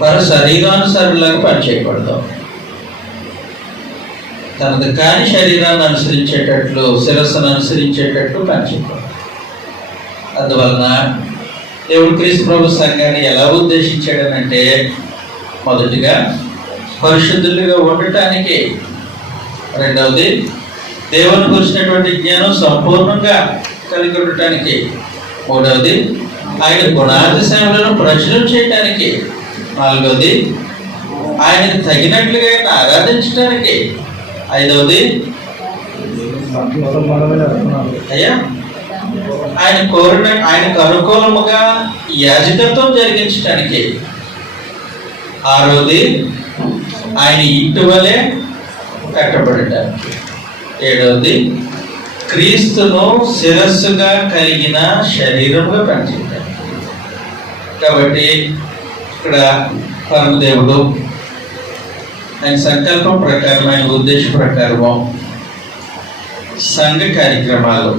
వారు శరీరానుసారులాగా పనిచేయకూడదు. తనది కాని శరీరాన్ని అనుసరించేటట్లు, శిరస్సును అనుసరించేటట్లు పనిచేయకూడదు. అందువలన దేవుడు క్రీస్తు ప్రభు సంఘాన్ని ఎలా ఉద్దేశించాడనంటే, మొదటిగా పరిశుద్ధులుగా ఉండటానికి, రెండవది దేవుని గురించినటువంటి జ్ఞానం సంపూర్ణంగా కలిగి ఉండటానికి, మూడవది ఆయన గుణాతిశయములను ప్రచురం చేయటానికి, నాలుగవది ఆయనకు తగినట్లుగా ఆయన ఆరాధించడానికి, ఐదవది అయ్యా ఆయనకు అనుకూలముగా యాజకత్వం జరిగించడానికి, ఆరవది ఆయన ఇంటి వలె కట్టబడటానికి, ఏడవది క్రీస్తును శిరస్సుగా కలిగిన శరీరంగా పనిచేయటానికి. కాబట్టి ఇక్కడ పరమదేవుడు ఆయన సంకల్పం ప్రకారం, ఆయన ఉద్దేశ ప్రకారము సంఘ కార్యక్రమాలు,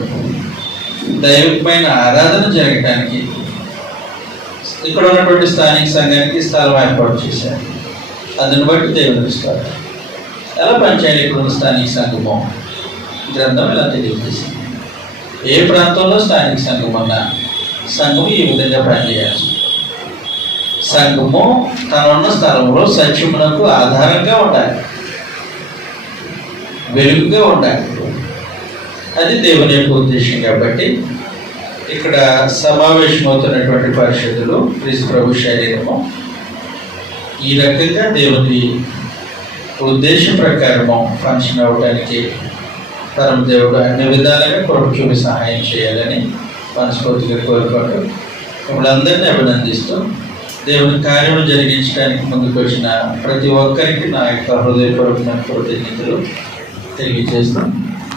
దైవికమైన ఆరాధన జరగటానికి ఇక్కడ ఉన్నటువంటి స్థానిక సంఘానికి స్థలం ఏర్పాటు చేశారు. అందుని బట్టి దేవుని ఇస్తారు. ఎలా పనిచేయాలి ఇక్కడ ఉన్న స్థానిక సంఘము? గ్రంథం ఇలా తెలియజేసింది. ఏ ప్రాంతంలో స్థానిక సంఘం ఉన్నా సంఘము ఈ విధంగా పనిచేయాలి. సంఘము తనున్న స్థలంలో సత్యమునకు ఆధారంగా ఉండాలి, వెలుగుగా ఉండాలి. అది దేవుని యొక్క ఉద్దేశం. కాబట్టి ఇక్కడ సమావేశమవుతున్నటువంటి పరిషత్తులు క్రీస్తు ప్రభు శరీరము ఈ రకంగా దేవుని ఉద్దేశ ప్రకారము ఫంక్షన్ అవ్వడానికి పరమ దేవుడు అన్ని విధాలుగా కృప చూపి సహాయం చేయాలని మనస్ఫూర్తిగా కోరుకుంటూ మిమ్మల్ని అందరినీ అభినందిస్తూ దేవుని కార్యము జరిగించడానికి ముందుకు వచ్చిన ప్రతి ఒక్కరికి నా యొక్క హృదయపూర్వక కృతజ్ఞతలు తెలియజేస్తూ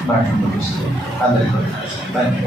మాట్లాడుతూ అందరికీ